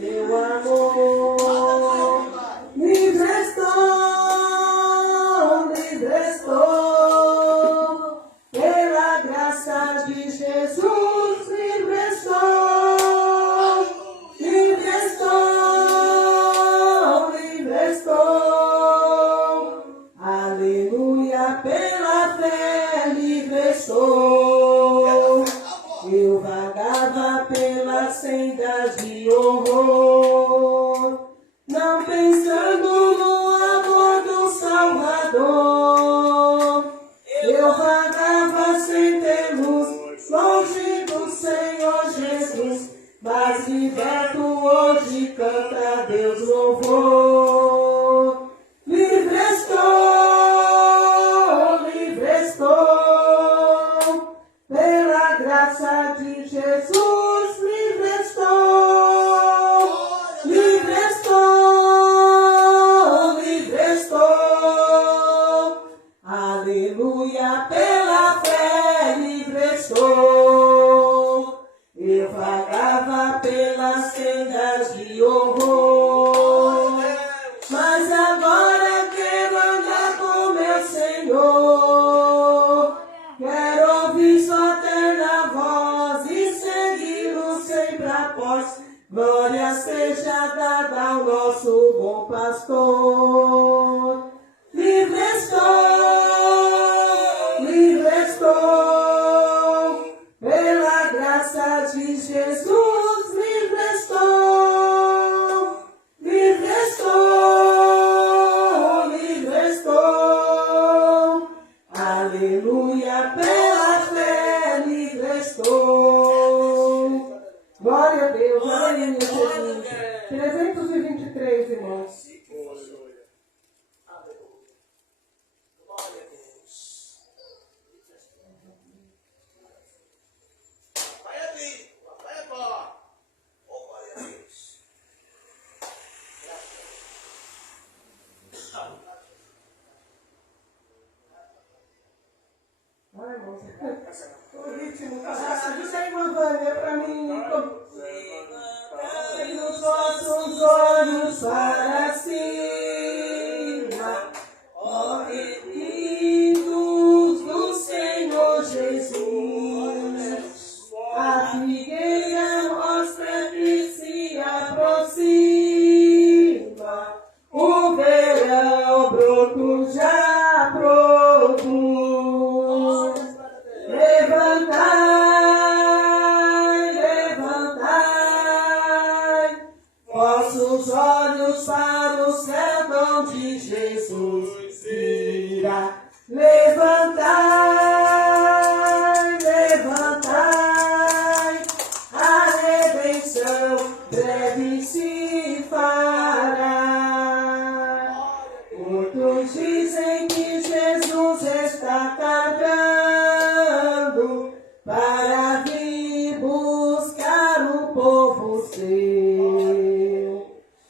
teu amor. Livre estou, pela graça de Jesus, livre estou, livre estou, livre estou. Aleluia, pela fé, livre estou. Eu vagava pelas sendas de horror, não pensando no amor do Salvador. Eu vagava sem ter luz, longe do Senhor Jesus, mas liberto hoje canta a Deus louvor. Livre estou, pela graça de Jesus, livre estou, livre estou, livre estou. Aleluia, pela fé, livre estou. Eu vagava pelas sendas de horror, mas agora quero andar com meu Senhor. Quero ouvir sua terna voz e segui-lo sempre após. Glória seja dada ao nosso bom pastor. Livre estou, pela graça de Jesus, livre estou, livre estou, livre estou. Aleluia, pela fé, livre estou. Glória a Deus, aleluia, Jesus. 323, irmãos. Ai, irmãos, o ritmo tá rápido. Isso aí, Vânia, pra mim. Levanta os vossos olhos para cima, ó remidos do Senhor Jesus. A figueira mostra que se aproxima, o verão broto já produz. Levantai, levantai vossos olhos para o céu, onde Jesus irá. Levantai, levantai, a redenção breve se fará. Muitos dizem que Jesus está tardando para vir buscar o povo seu.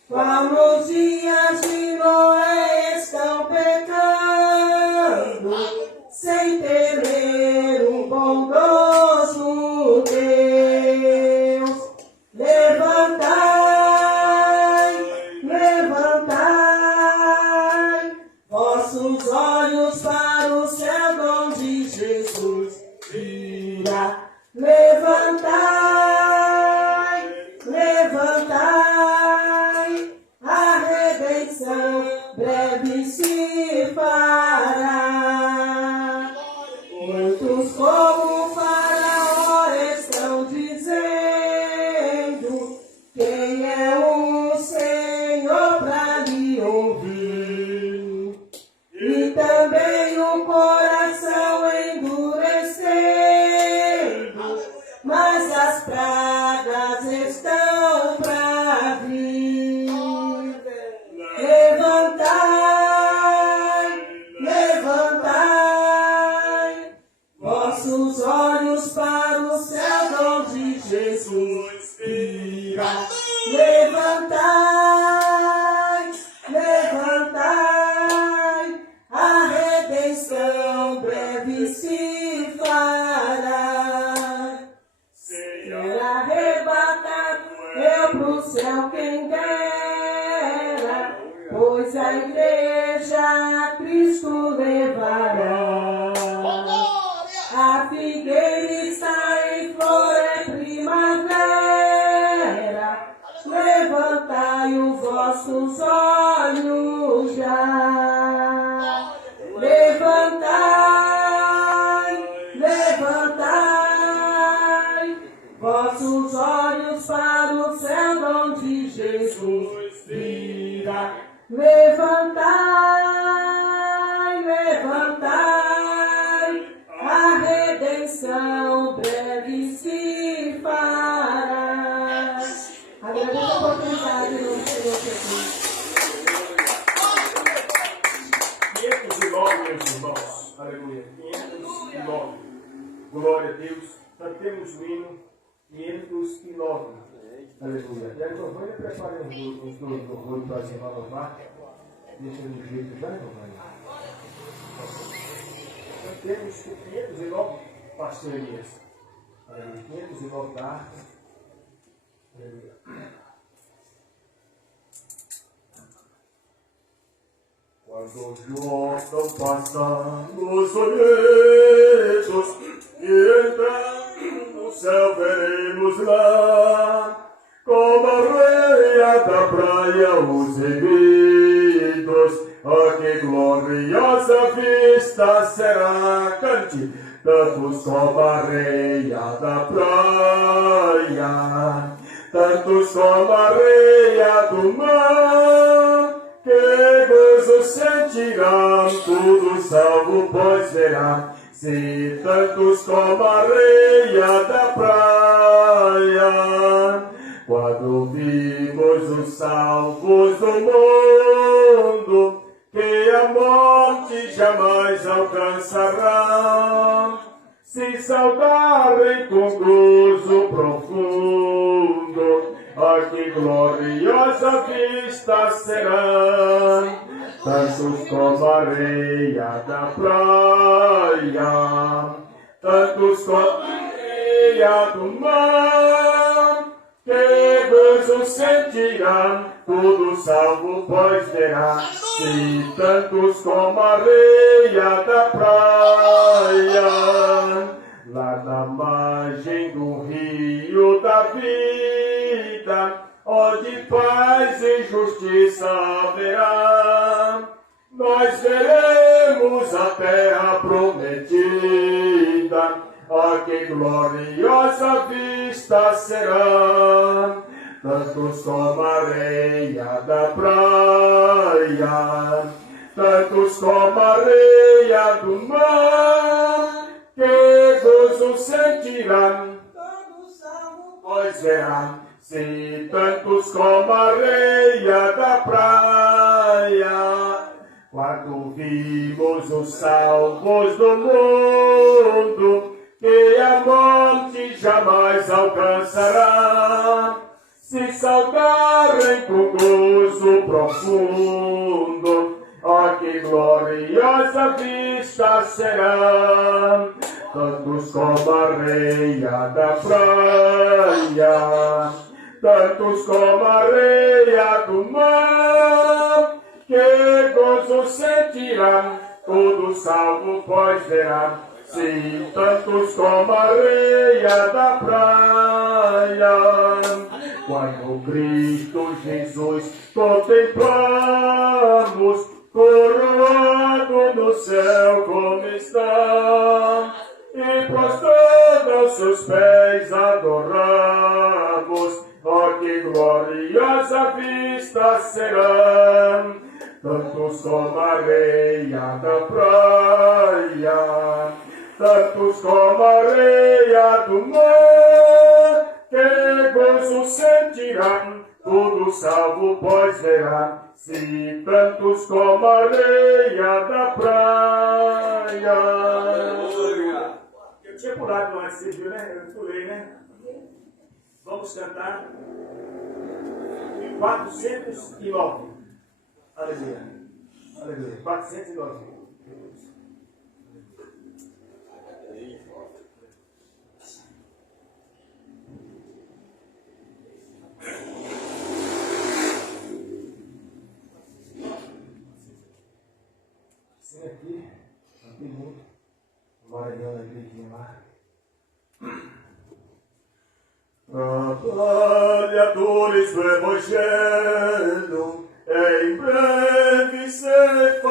Qual nos dias de Noé estão pecando, sem temer um bondoso Deus. Levantai, levantai vossos olhos para o céu, onde Jesus irá. Levantai, levantai, a céu quem dera, pois a igreja Cristo levará. A figueira está em flor, é primavera, levantai os vossos olhos já. Levantai, levantai vossos olhos para o céu onde Jesus virá. Levantai, levantai, a redenção breve se fará. Agradeço a oportunidade no Senhor Jesus. 509, meus irmãos. Aleluia. 509. Glória a Deus. Cantemos o hino 509. Aleluia. E a Giovânia prepara os dois louvores para as irmãs louvar. Deixa no jeito já, Giovânia. Cantemos o 509 parcerias. Aleluia. 509 da arte. Aleluia. Quando jornam passando os olheiros e entrando no céu veremos lá, como a areia da praia os erguidos, oh, que gloriosa vista será, cante, tantos como a areia da praia, tantos como a areia do mar, que gozo sentirá, tudo salvo pois verá, se tantos como a areia da praia. Quando vimos os salvos do mundo, que a morte jamais alcançará, se saudarem com gozo profundo, oh, que gloriosa vista será, tantos como a areia da praia, tantos como a areia do mar, que gozo sentirá, tudo salvo pois verá, se tantos como a areia da praia, lá na margem do rio da vida, onde paz e justiça haverá, nós veremos a terra prometida, oh, que gloriosa vista será, tantos como a areia da praia, tantos como a areia do mar, que gozo sentirá, pois verá, se tantos como a areia da praia. Quando vimos os salvos do mundo, que a morte jamais alcançará, se saudarem com gozo profundo, oh, que gloriosa vista será, tantos como a areia da praia, tantos como a areia do mar, que gozo sentirá, todo salvo pois verá, se tantos como a areia da praia. Quando Cristo Jesus contemplamos, coroado no céu como está, e prostrado aos seus pés adoramos, oh, que gloriosa vista será, tantos como a areia da praia, tantos como a areia do mar, que gozo sentirá, tudo salvo pois verá, se tantos como a areia da praia. Eu tinha pulado no você viu, né? Eu pulei, né? Vamos cantar 409. Aleluia. Aleluia. 409. pregadores do Evangelho, em breve cefareis,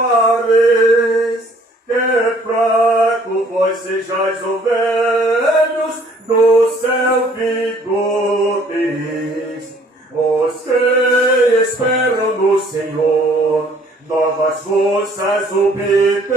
que fraco vós sejais velhos, do céu vigor tereis. Os que esperam no Senhor, novas forças obterão,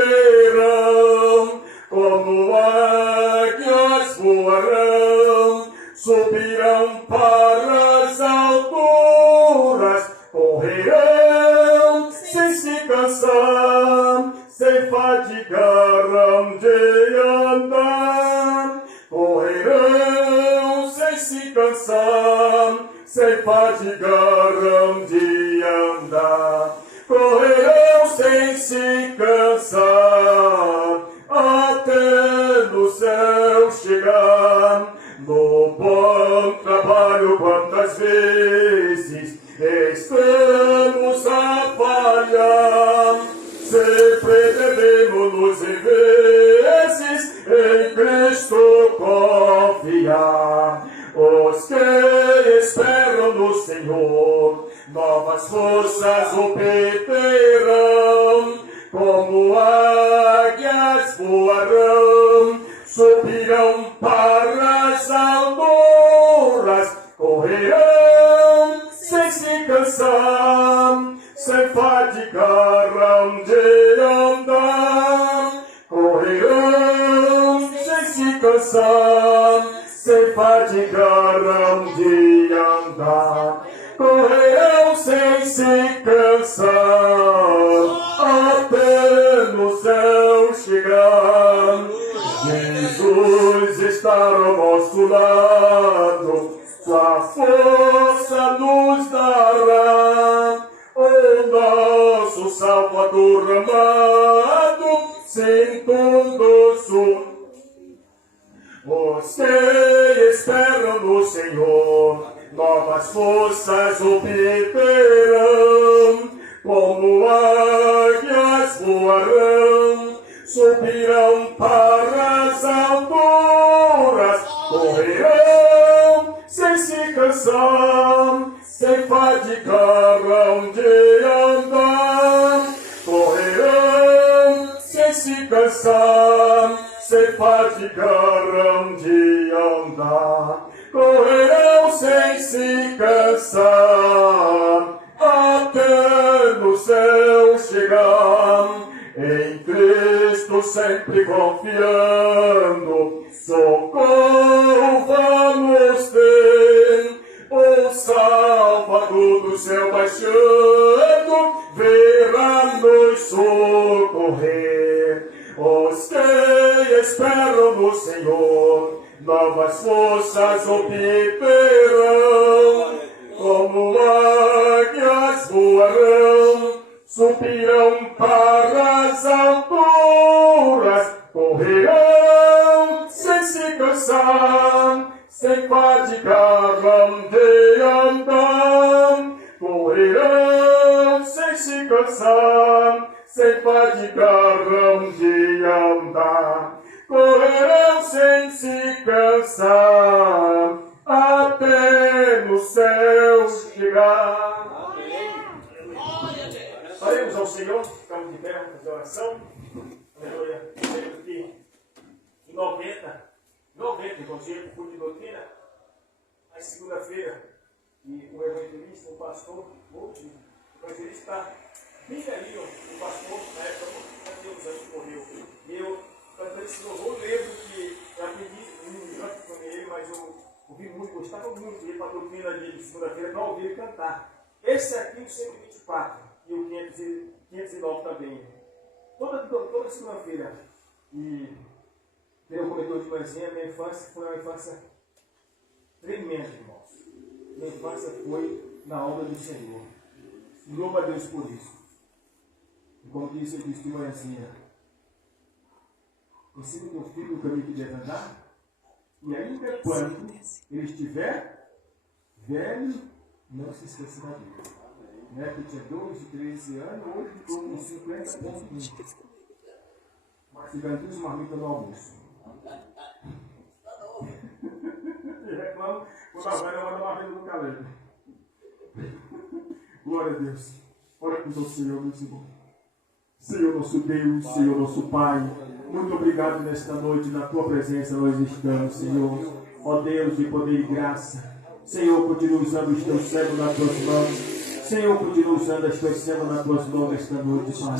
como águias voarão, subirão para as alturas, correrão sem se cansar, sem fadigarão de andar, correrão sem se cansar, sem fadigarão de andar, correrão sem se cansar, até no céu chegar. No bom trabalho, quantas vezes estamos a falhar, sempre devemos em vezes em Cristo confiar. Os que esperam no Senhor, novas forças obterão, como águias voarão, subirão para as alturas, correrão sem se cansar, sem fadigarão de andar, correrão sem se cansar, sem fadigarão de andar, correrão sem se cansar, até no céu chegar. Jesus está ao nosso lado, sua força nos dará, o nosso Salvador amado, sem todo sul. Os que esperam no Senhor, novas forças obterão, como águias voarão, subirão para as alturas, correrão sem se cansar, sem fadigarão de andar, correrão sem se cansar, sem fadigarão de andar, correrão sem se cansar, até no céu chegar. Em Cristo sempre confiando, socorro vamos ter, o Salvador do céu baixando, virá nos socorrer. Os que esperam no Senhor, novas forças obterão, como águias voarão, subirão para as alturas, correrão sem se cansar, sem fadigarão de andar, correrão sem se cansar, sem fadigarão de andar, correrão sem se cansar, até no céu chegar. Oremos ao Senhor, ficamos de pé, vamos fazer oração. Aleluia. Lembro que em 90, inclusive, por culto de doutrina, na segunda-feira, e o evangelista, o pastor, hoje, o evangelista está bem velhinho, o pastor, na época, há uns anos que morreu. E eu, cantando esse louvor, lembro que eu aprendi junto com ele, mas eu ouvi muito, gostava muito dele para a doutrina de segunda-feira, para ouvir ele cantar. Esse aqui, o 124. E o 509 também. Toda segunda-feira. E eu comentou de manhã, minha infância foi uma infância tremenda, irmãos. Minha infância foi na obra do Senhor. E louvo a Deus por isso. E como disse, eu disse de manhãzinha, ensina o teu filho o caminho que deve andar, e ainda quando ele estiver velho, não se esqueça da vida. Né, que tinha 12, 13 anos, hoje estou com 50 pontos. Mas ficando duas marmitas no almoço. E reclamo, quando a velha manda uma venda no calendo. Glória a Deus. Oramos ao Senhor, meus irmãos. Senhor nosso Deus, Senhor nosso Pai, muito obrigado nesta noite, na Tua presença nós estamos, Senhor. Ó Deus de poder e graça, Senhor, continua usando os Teus servos nas Tuas mãos. Senhor, continua usando as Tuas servas nas Tuas mãos esta noite, Pai.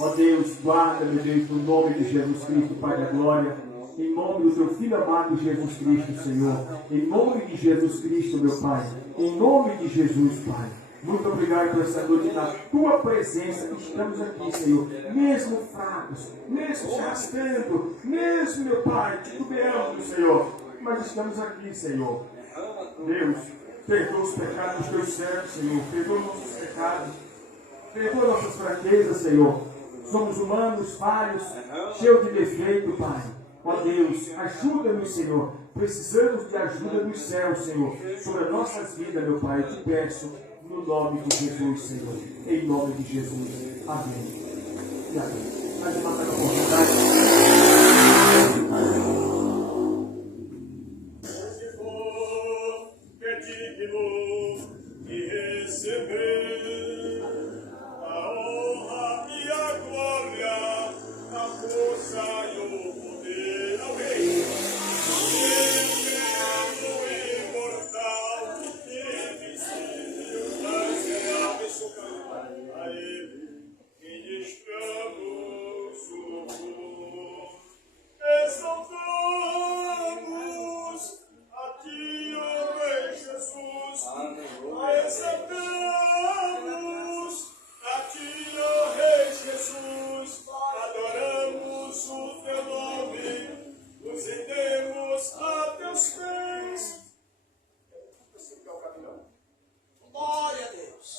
Ó Deus, guarda, meu Deus, no nome de Jesus Cristo, Pai da glória. Em nome do Teu Filho amado Jesus Cristo, Senhor. Em nome de Jesus Cristo, meu Pai. Em nome de Jesus, Pai. Muito obrigado por essa noite na Tua presença. Estamos aqui, Senhor, mesmo fracos, mesmo se arrastando, mesmo, meu Pai, titubeando, Senhor. Mas estamos aqui, Senhor. Deus, perdoa os pecados dos Teus servos, Senhor. Perdoa nossos pecados. Perdoa nossas fraquezas, Senhor. Somos humanos, falhos, cheios de defeito, Pai. Ó Deus, ajuda-nos, Senhor. Precisamos de ajuda dos céus, Senhor, sobre as nossas vidas, meu Pai. Eu te peço, no nome de Jesus, Senhor. Em nome de Jesus. Amém. E amém. Mais uma oportunidade. Se for que é digno de receber a honra e a glória, a força e o poder ao Rei, eterno, imortal, invisível, mas a Ele ministramos o louvor. Exaltamos a Ti, ó Rei Jesus. Exaltamos a Ti, ó Rei Jesus. Adoramos o Teu nome, nos rendemos a Teus pés. Glória a Deus.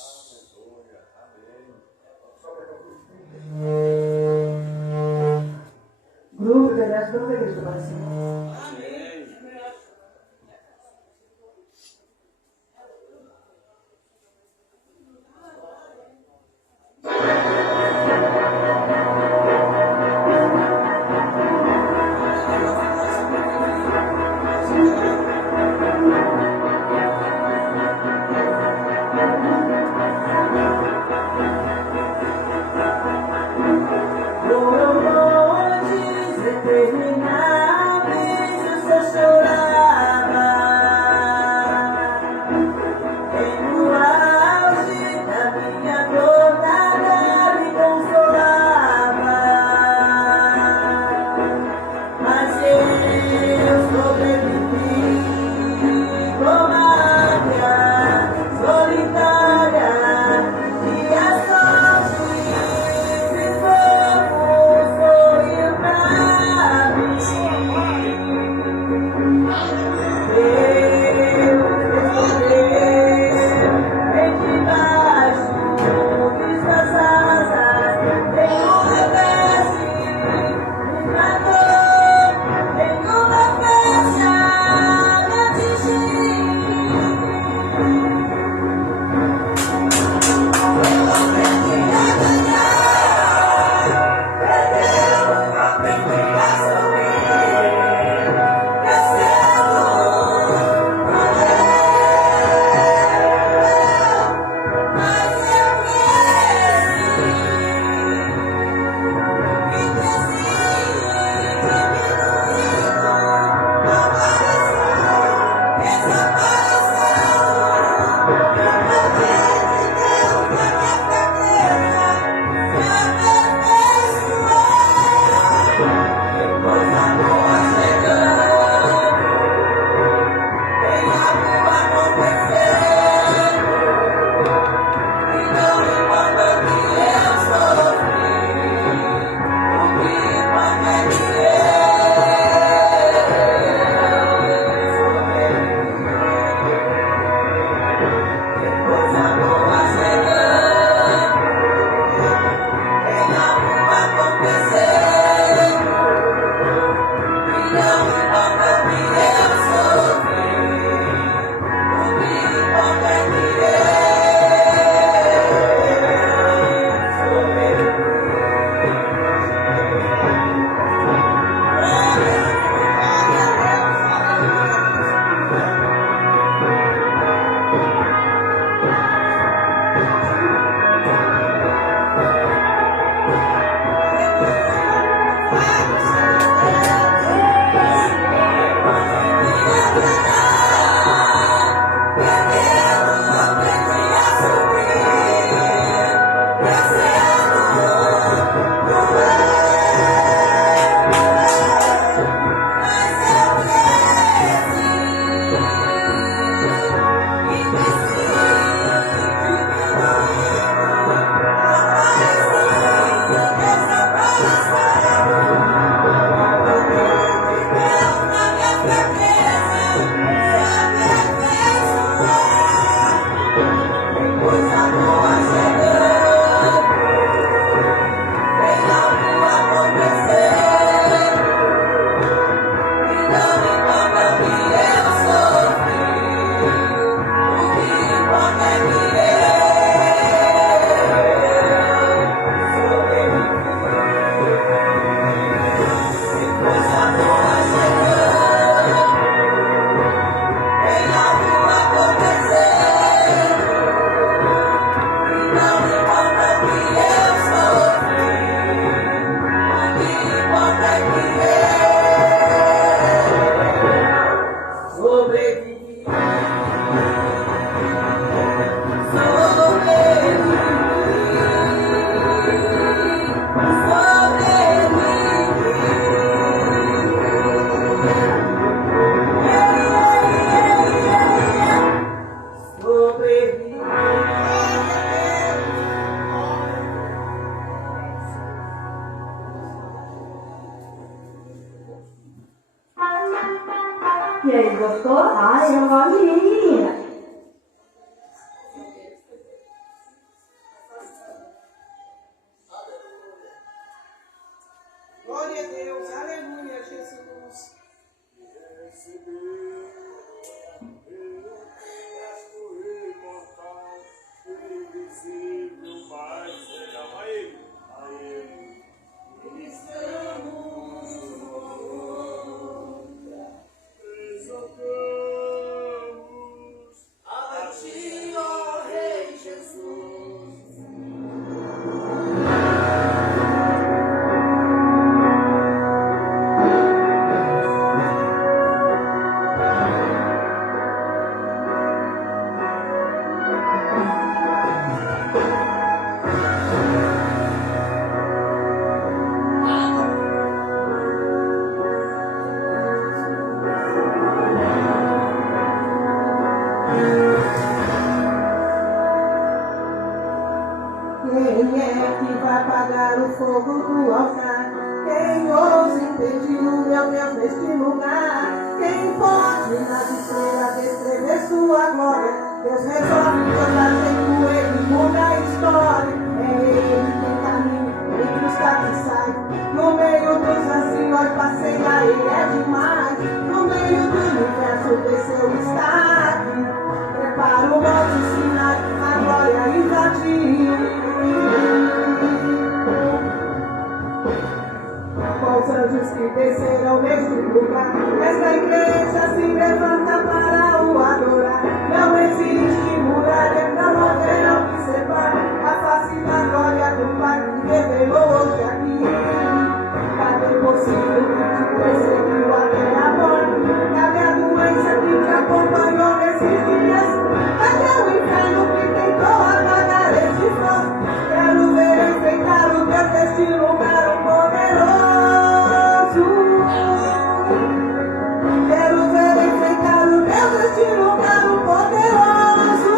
Grupo de aliás pela igreja, Pai Senhor. Por amores intermináveis. aí, gostou? Ai, eu gosto de rir, menina. Glória a Deus, aleluia, Jesus. A ti, ó Rei Jesus. Quem é que vai apagar o fogo do altar? Quem ousa impedir o meu Deus neste lugar? Quem pode nas estrelas descrever sua glória? Deus resolve toda jeito, ele muda a história. É ele quem caminha entre os castiçais. No meio dos anciões passeia, ele é demais. No meio do universo desceu está aqui. Prepara o monte Sinai, a glória invadiu. Com os anjos que desceram neste lugar, esta igreja se levanta para o adorar. Não existe muralha, não haverá o que separa a face da glória do Pai que revelou hoje aqui. Cadê o possível que te perseguiu até a morte? Cadê a doença que te acompanhou nesses dias? Cadê o inferno que tentou apagar esse fogo? Quero ver enfeitar o Deus deste lugar, o poderoso. Quero ver enfeitar o Deus deste lugar, o poderoso.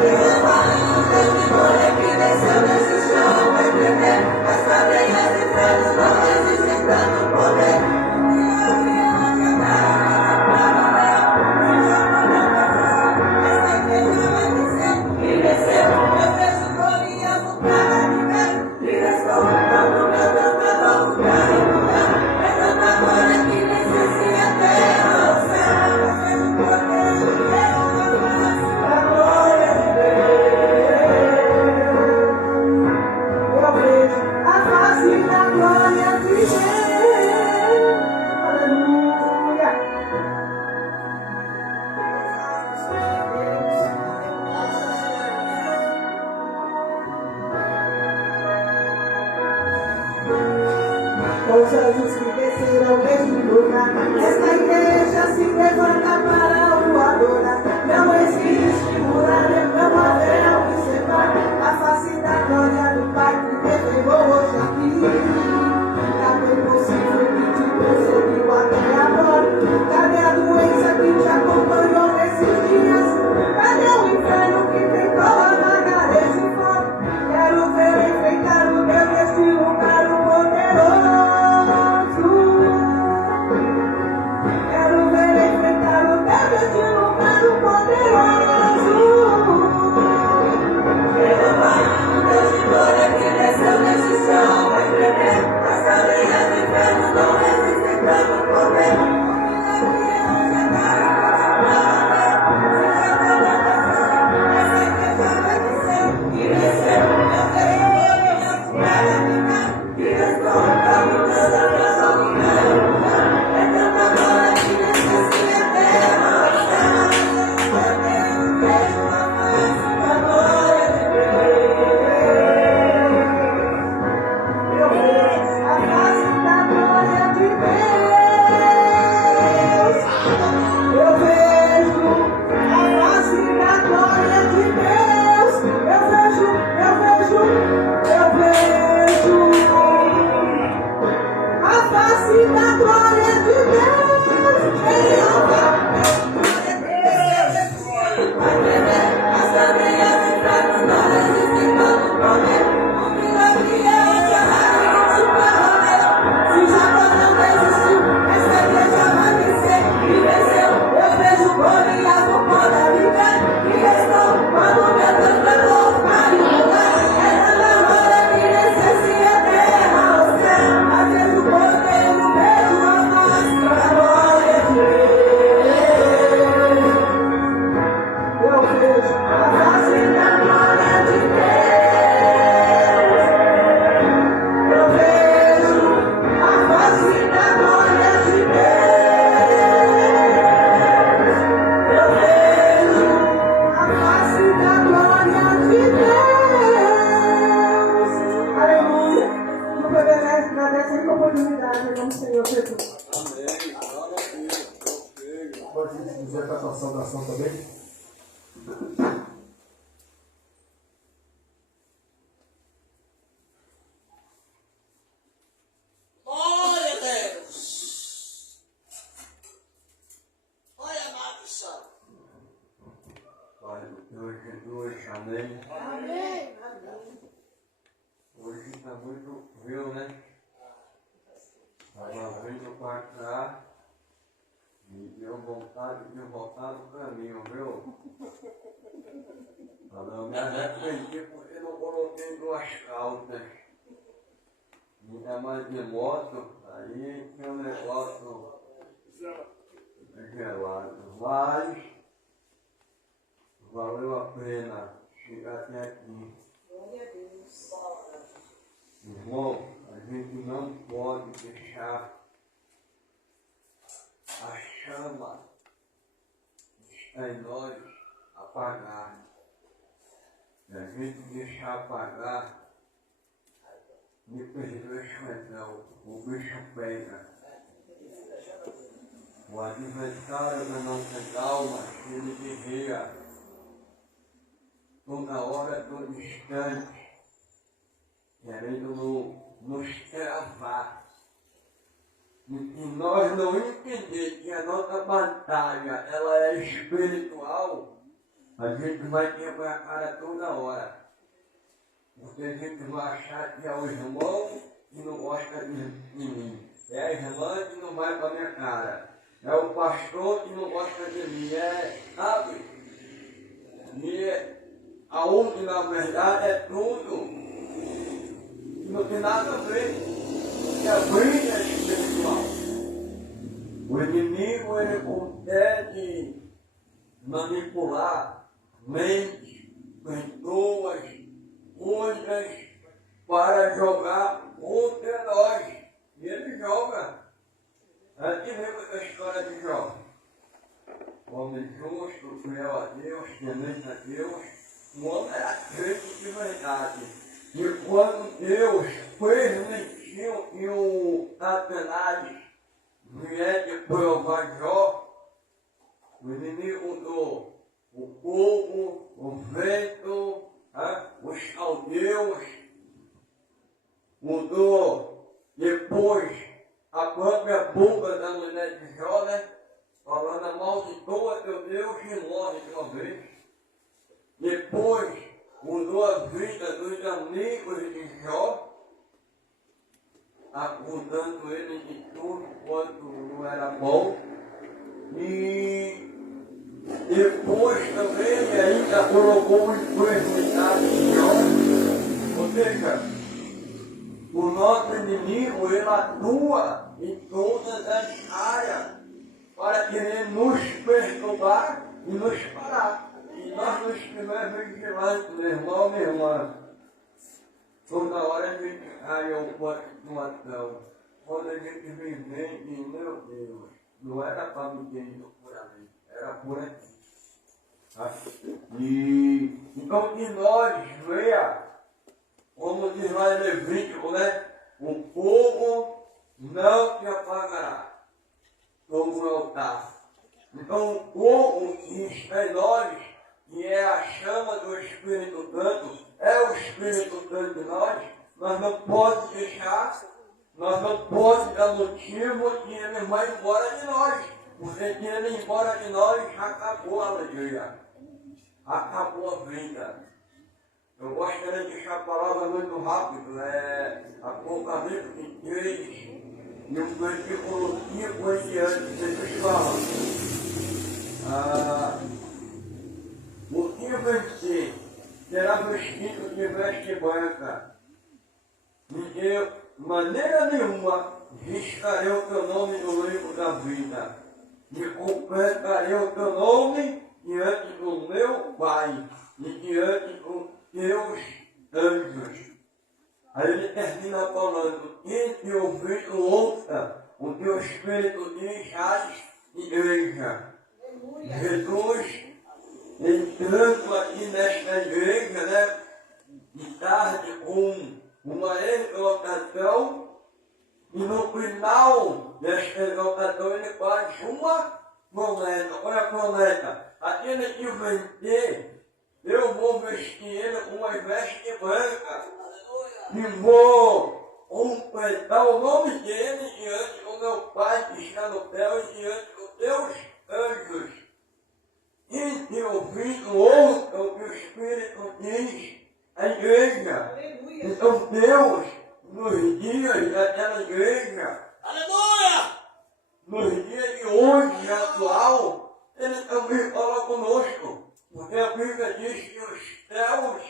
Jeová, o Deus de glória que desceu nesse chão, vai tremer. As cadeias de ferro não resistem tanto poder. Os anjos que desceram neste lugar, esta igreja se levanta para o adorar. Não existe muralha, não haverá o que separa a face da glória do Pai que revelou hoje aqui. Cadê o possível que te perseguiu até a morte? Cadê a doença que te acompanhou nesses dias? Cadê o inferno que tentou apagar esse fogo? Quero ver enfeitar o Deus deste lugar, o poderoso. Quero ver enfeitar Perfeito? Amém. Glória a Deus. Pode dizer para a saudação também. Glória a Deus. Olha, amado Santo. Pai do Senhor Jesus, amém. Amém. Hoje está muito frio, né? Estava vindo para cá e deu vontade de voltar no caminho, viu? Mas eu me arrependi porque não coloquei duas calças. Ainda mais de moto, aí tinha um negócio gelado. Mas valeu a pena chegar até aqui. Glória a Deus. Irmão, a gente não pode deixar a chama que está em nós apagar. Se a gente deixar apagar, depois do expressão, o bicho pega. O adversário da nossa alma, ele guerreia toda hora, todo instante, querendo nos travar. E se nós não entender que a nossa batalha ela é espiritual, a gente vai quebrar a cara toda hora. Porque a gente vai achar que é o irmão que não gosta de mim. É a irmã que não vai com a minha cara. É o pastor que não gosta de mim. Sabe? E aonde na verdade é tudo. Não tem nada a ver. Porque a briga é espiritual. O inimigo ele consegue manipular mentes, pessoas, coisas para jogar contra nós. E ele joga. Aqui lembra da história de Jó. Homem justo, fiel a Deus, temente a Deus. Um homem era crente de verdade. E quando Deus permitiu que o Satanás viesse provar Jó, o inimigo mudou o fogo, o vento, os caldeus, mudou depois a própria boca da mulher de Jó, né? Falando amaldiçoa teu Deus e morre de uma vez. Depois mudou a vida dos amigos de Jó, acusando ele de tudo quanto não era bom. E depois também ele ainda colocou enfermidade em Jó. Ou seja, o nosso inimigo ele atua em todas as áreas para querer nos perturbar e nos parar. E nós não estivermos vigilantes, meu irmão, minha irmã. Toda hora a gente cai em uma situação. Quando a gente vive e, meu Deus, não era para me ter por ali, era por aqui. E então que nós veja, como diz lá em Levítico, né? O fogo não te apagará sobre o altar. Então o fogo que está em nós, que é a chama do Espírito Santo, é o Espírito Santo de nós não podemos deixar, nós não podemos dar motivo que ele vai embora de nós. Porque se ele ir embora de nós, acabou a alegria, acabou a vida. Eu gostaria de deixar a palavra muito rápido, Apocalipse 3, e o versículo 5 em diante, Jesus fala. O que vencer será vestido de veste branca, e de maneira nenhuma riscarei o teu nome no livro da vida, e completarei o teu nome diante do meu Pai e diante dos teus anjos. Aí ele termina falando: quem te ouvir ouça o que o Espírito diz às igrejas. Jesus, entrando aqui nesta igreja, de tarde com uma exortação E no final desse exaltador ele faz uma promessa. Olha a promessa. Aquele que vencer, eu vou vestir ele com uma veste branca. E vou completar o nome dele diante do meu Pai que está no céu e diante dos teus anjos. E que o Filho ouça o que o Espírito diz à igreja. Então Deus, nos dias daquela igreja, Aleluia! nos dias de hoje, atual, Ele também fala conosco. Porque a Bíblia diz que os céus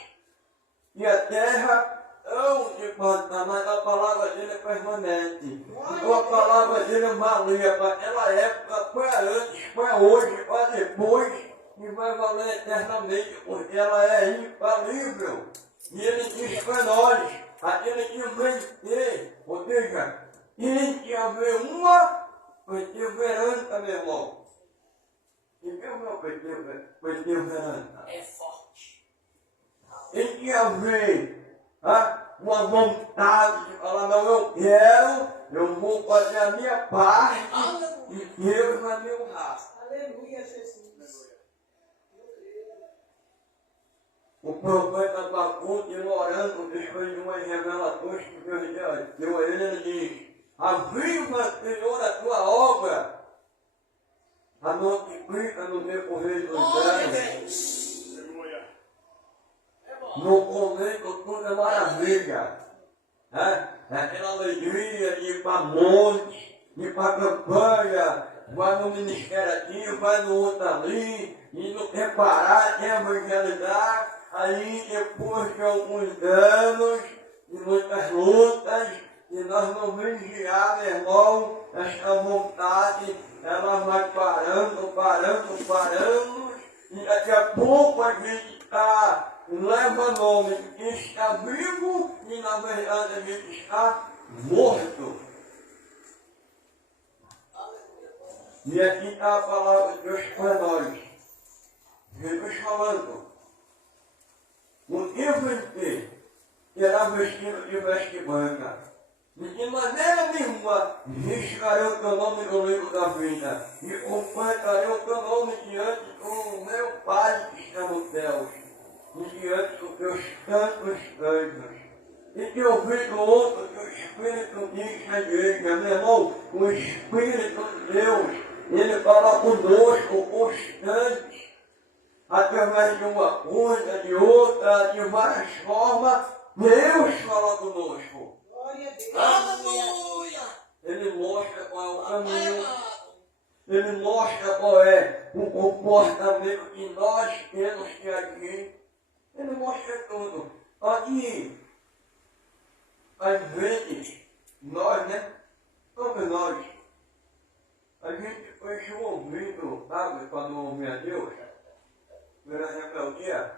e a terra não de passar, mas a palavra dele permanece. Então a palavra dele valia para aquela época, para antes, para hoje, para depois, e vai valer eternamente, porque ela é infalível. E ele diz para nós, aquele que vencer, ou seja, tem que haver uma perseverança, meu irmão. E que é o meu perseverança? É forte. Tem que haver uma vontade de falar, não, eu quero, eu vou fazer a minha parte e Deus vai me honrar. Aleluia, Jesus. O profeta Bacu, orando, depois de umas revelações que Deus deu a ele, ele diz, aviva, Senhor, a tua obra, a multiplica no decorrer dos Glória a anos. Deus. No começo tudo é maravilha. Aquela alegria de ir para monte, de ir para campanha, vai no ministério aqui, vai no outro ali, e não quer parar, quer evangelizar. Aí depois de alguns anos, de muitas lutas, e nós não vigiar, meu irmão, essa vontade, ela vai parando, e daqui a pouco a gente leva nome que está vivo e na verdade a gente está morto. E aqui está a palavra de Deus para nós. Jesus falando, o que vencer será vestido de veste branca. E de maneira nenhuma riscarei o teu nome no livro da vida e completarei o teu nome diante do meu Pai que está nos céus e diante dos teus santos anjos. E que eu vi do outro que o Espírito diz na igreja, meu irmão, o Espírito de Deus, ele fala conosco constante, através de uma coisa, de outra, de várias formas, Deus fala conosco. Glória a Deus. Aleluia! Ele mostra qual é o caminho, ele mostra qual é o comportamento que nós temos que agir, ele mostra tudo. Aqui, às vezes, nós, todos nós, a gente fecha o ouvido, sabe, para não ouvir a Deus, pela rebeldia.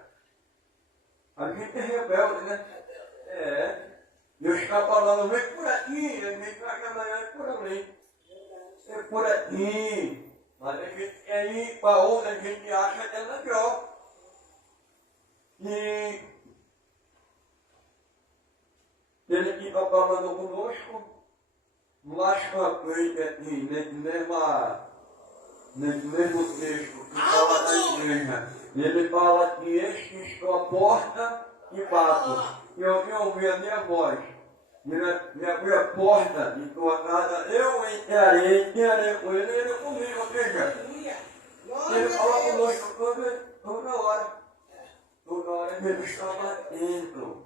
A gente é rebelde, né? Deus está falando, vem por aqui, a gente vai caminhar por ali. É por aqui. Mas a gente quer ir para onde a gente acha que é melhor. E ele que está falando conosco, mais para frente aqui, nesse mesmo texto que fala da igreja, ele fala que este estou à porta e bato. E alguém ouvir a minha voz, me abrir a porta de tua casa, eu entrarei com ele e ele comigo. Ou seja, ele fala conosco toda hora. Toda hora ele está batendo.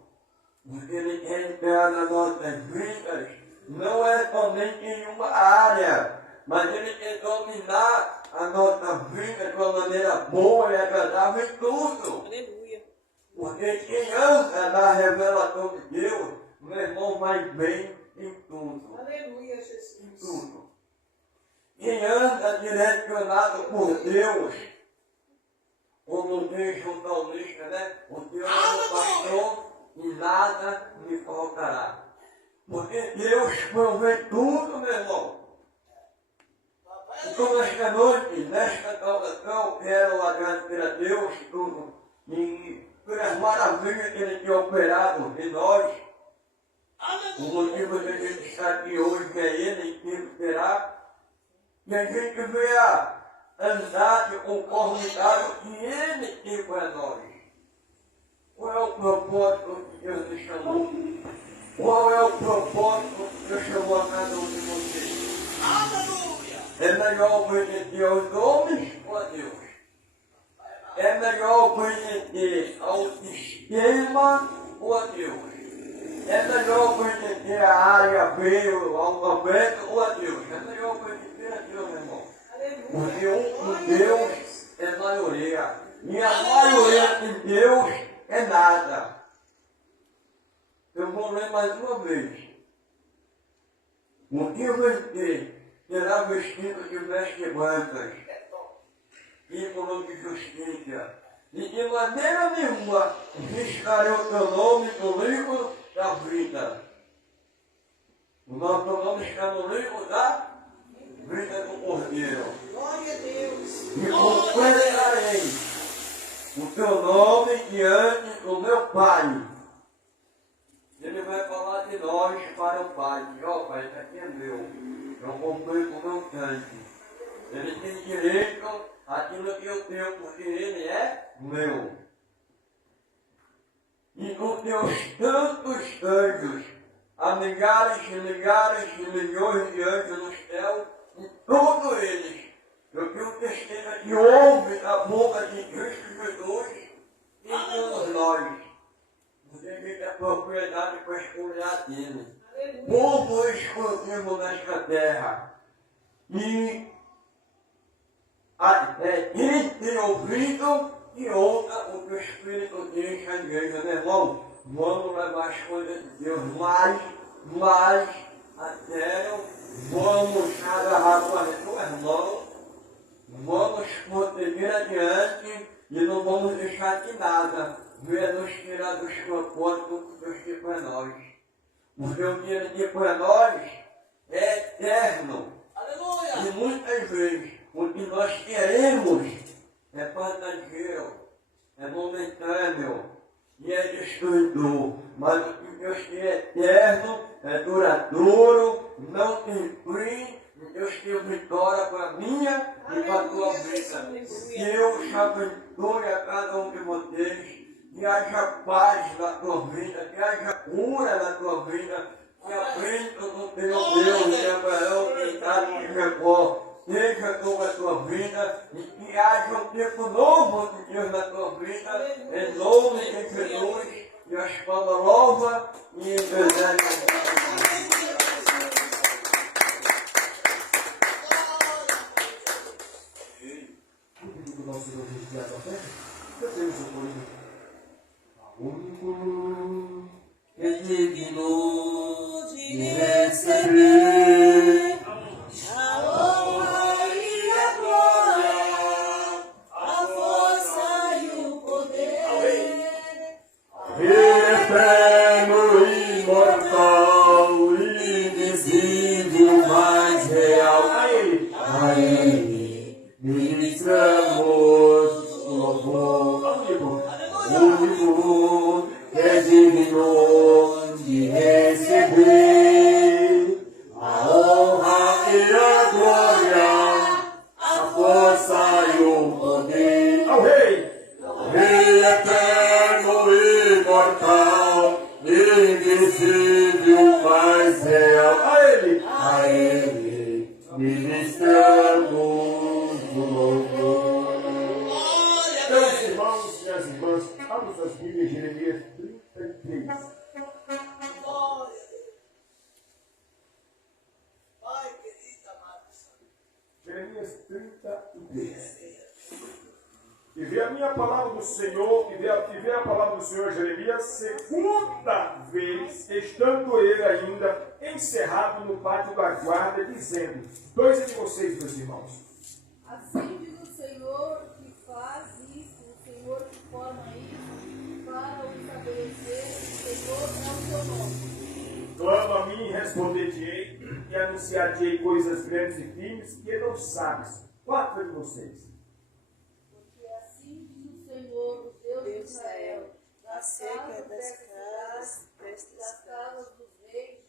Porque ele quer entrar nas nossas vidas, não é somente em uma área, mas ele quer dominar a nossa vida de uma maneira boa e agradável em tudo. Aleluia! Porque quem anda na revelação de Deus, meu irmão, vai bem em tudo. Aleluia, Em Jesus. tudo. Quem anda direcionado por Deus, como diz o salmista, O Senhor é o pastor e nada me faltará. Porque Deus provê tudo, meu irmão. Então, nesta noite, nesta saudação, quero agradecer a Deus tudo e pelas maravilhas que Ele tem operado em nós. Aleluia! O motivo de a gente estar aqui hoje é ele, e que terá, que a gente venha andar de conformidade que ele tem para nós. Qual é o propósito que Deus me chamou? Qual é o propósito que Deus chamou a cada um de vocês? Aleluia. É melhor obedecer aos homens ou a Deus? É melhor obedecer ao sistema ou a Deus? É melhor obedecer a área B, ao alfabeto ou a Deus? É melhor obedecer a Deus, meu irmão. Porque o Deus é maioria. E a maioria de Deus é nada. Eu vou ler mais uma vez. O que você será vestido de vestes brancas, símbolo de justiça, e de maneira nenhuma riscarei o teu nome no livro da vida. O nosso nome está no livro da vida do Cordeiro. Glória a Deus. E confessarei o teu nome diante do meu Pai. Ele vai falar de nós para o Pai. Ó Pai, isso aqui é meu. Eu comprei com o meu sangue. Ele tem direito àquilo que eu tenho, porque ele é meu. E os teus tantos anjos, há milhares e milhares e milhões de anjos no céu, e todos eles, eu tenho certeza que ouve a boca de Cristo Jesus e todos nós. Você tem a propriedade para escolher dele. Povo exclusivo nesta terra. E quem tem ouvido e ouça o que o Espírito diz à igreja, meu irmão. Vamos levar as coisas de Deus mais a sério. Vamos agarrar com as duas mãos. Vamos prosseguir adiante e não vamos deixar que nada venha nos tirar dos propósitos que Deus tem para nós. Porque o que Ele tem para nós é eterno. Aleluia. E muitas vezes o que nós queremos é passageiro, é momentâneo e é destruidor. Mas o que Deus tem é eterno, é duradouro, não tem fim. Deus tem vitória para a minha e para a tua vida. Deus abençoe a cada um de vocês. Que haja paz na tua vida, que haja cura na tua vida, que a bênção do teu Deus de Abraão, que está de Jacó, seja sobre a tua vida e que haja um tempo novo de Deus na tua vida, em nome de Jesus, e a espada louva e engrandece. Do nosso Senhor Jesus Cristo, cantemos o coro. Único É digno de receber a honra e a glória, a força e o poder. eterno, imortal, invisível, mais real. A Ele ministramos o louvor. Único que é digno de receber a honra e a glória, a força e o poder. Ao Rei, eterno, imortal, invisível, mais real. A Ele ministramos o louvor. Meus irmãos e as irmãs, abram suas Bíblias, Jeremias 33. Glória a Deus. Pai querido, amado. Jeremias 33. E vê a minha palavra do Senhor, e vê a palavra do Senhor Jeremias, segunda vez, estando ele ainda encerrado no pátio da guarda, dizendo: dois de vocês, meus irmãos. Assim diz o Senhor que faz isso, o Senhor que forma isso, para o estabelecer, o Senhor é o seu nome. Clama a mim, responder-te-ei, e anunciar-te-ei coisas grandes e firmes que não sabes. Quatro de vocês. Porque assim diz o Senhor, o Deus de Israel, das acerca casas das casas das casas dos reis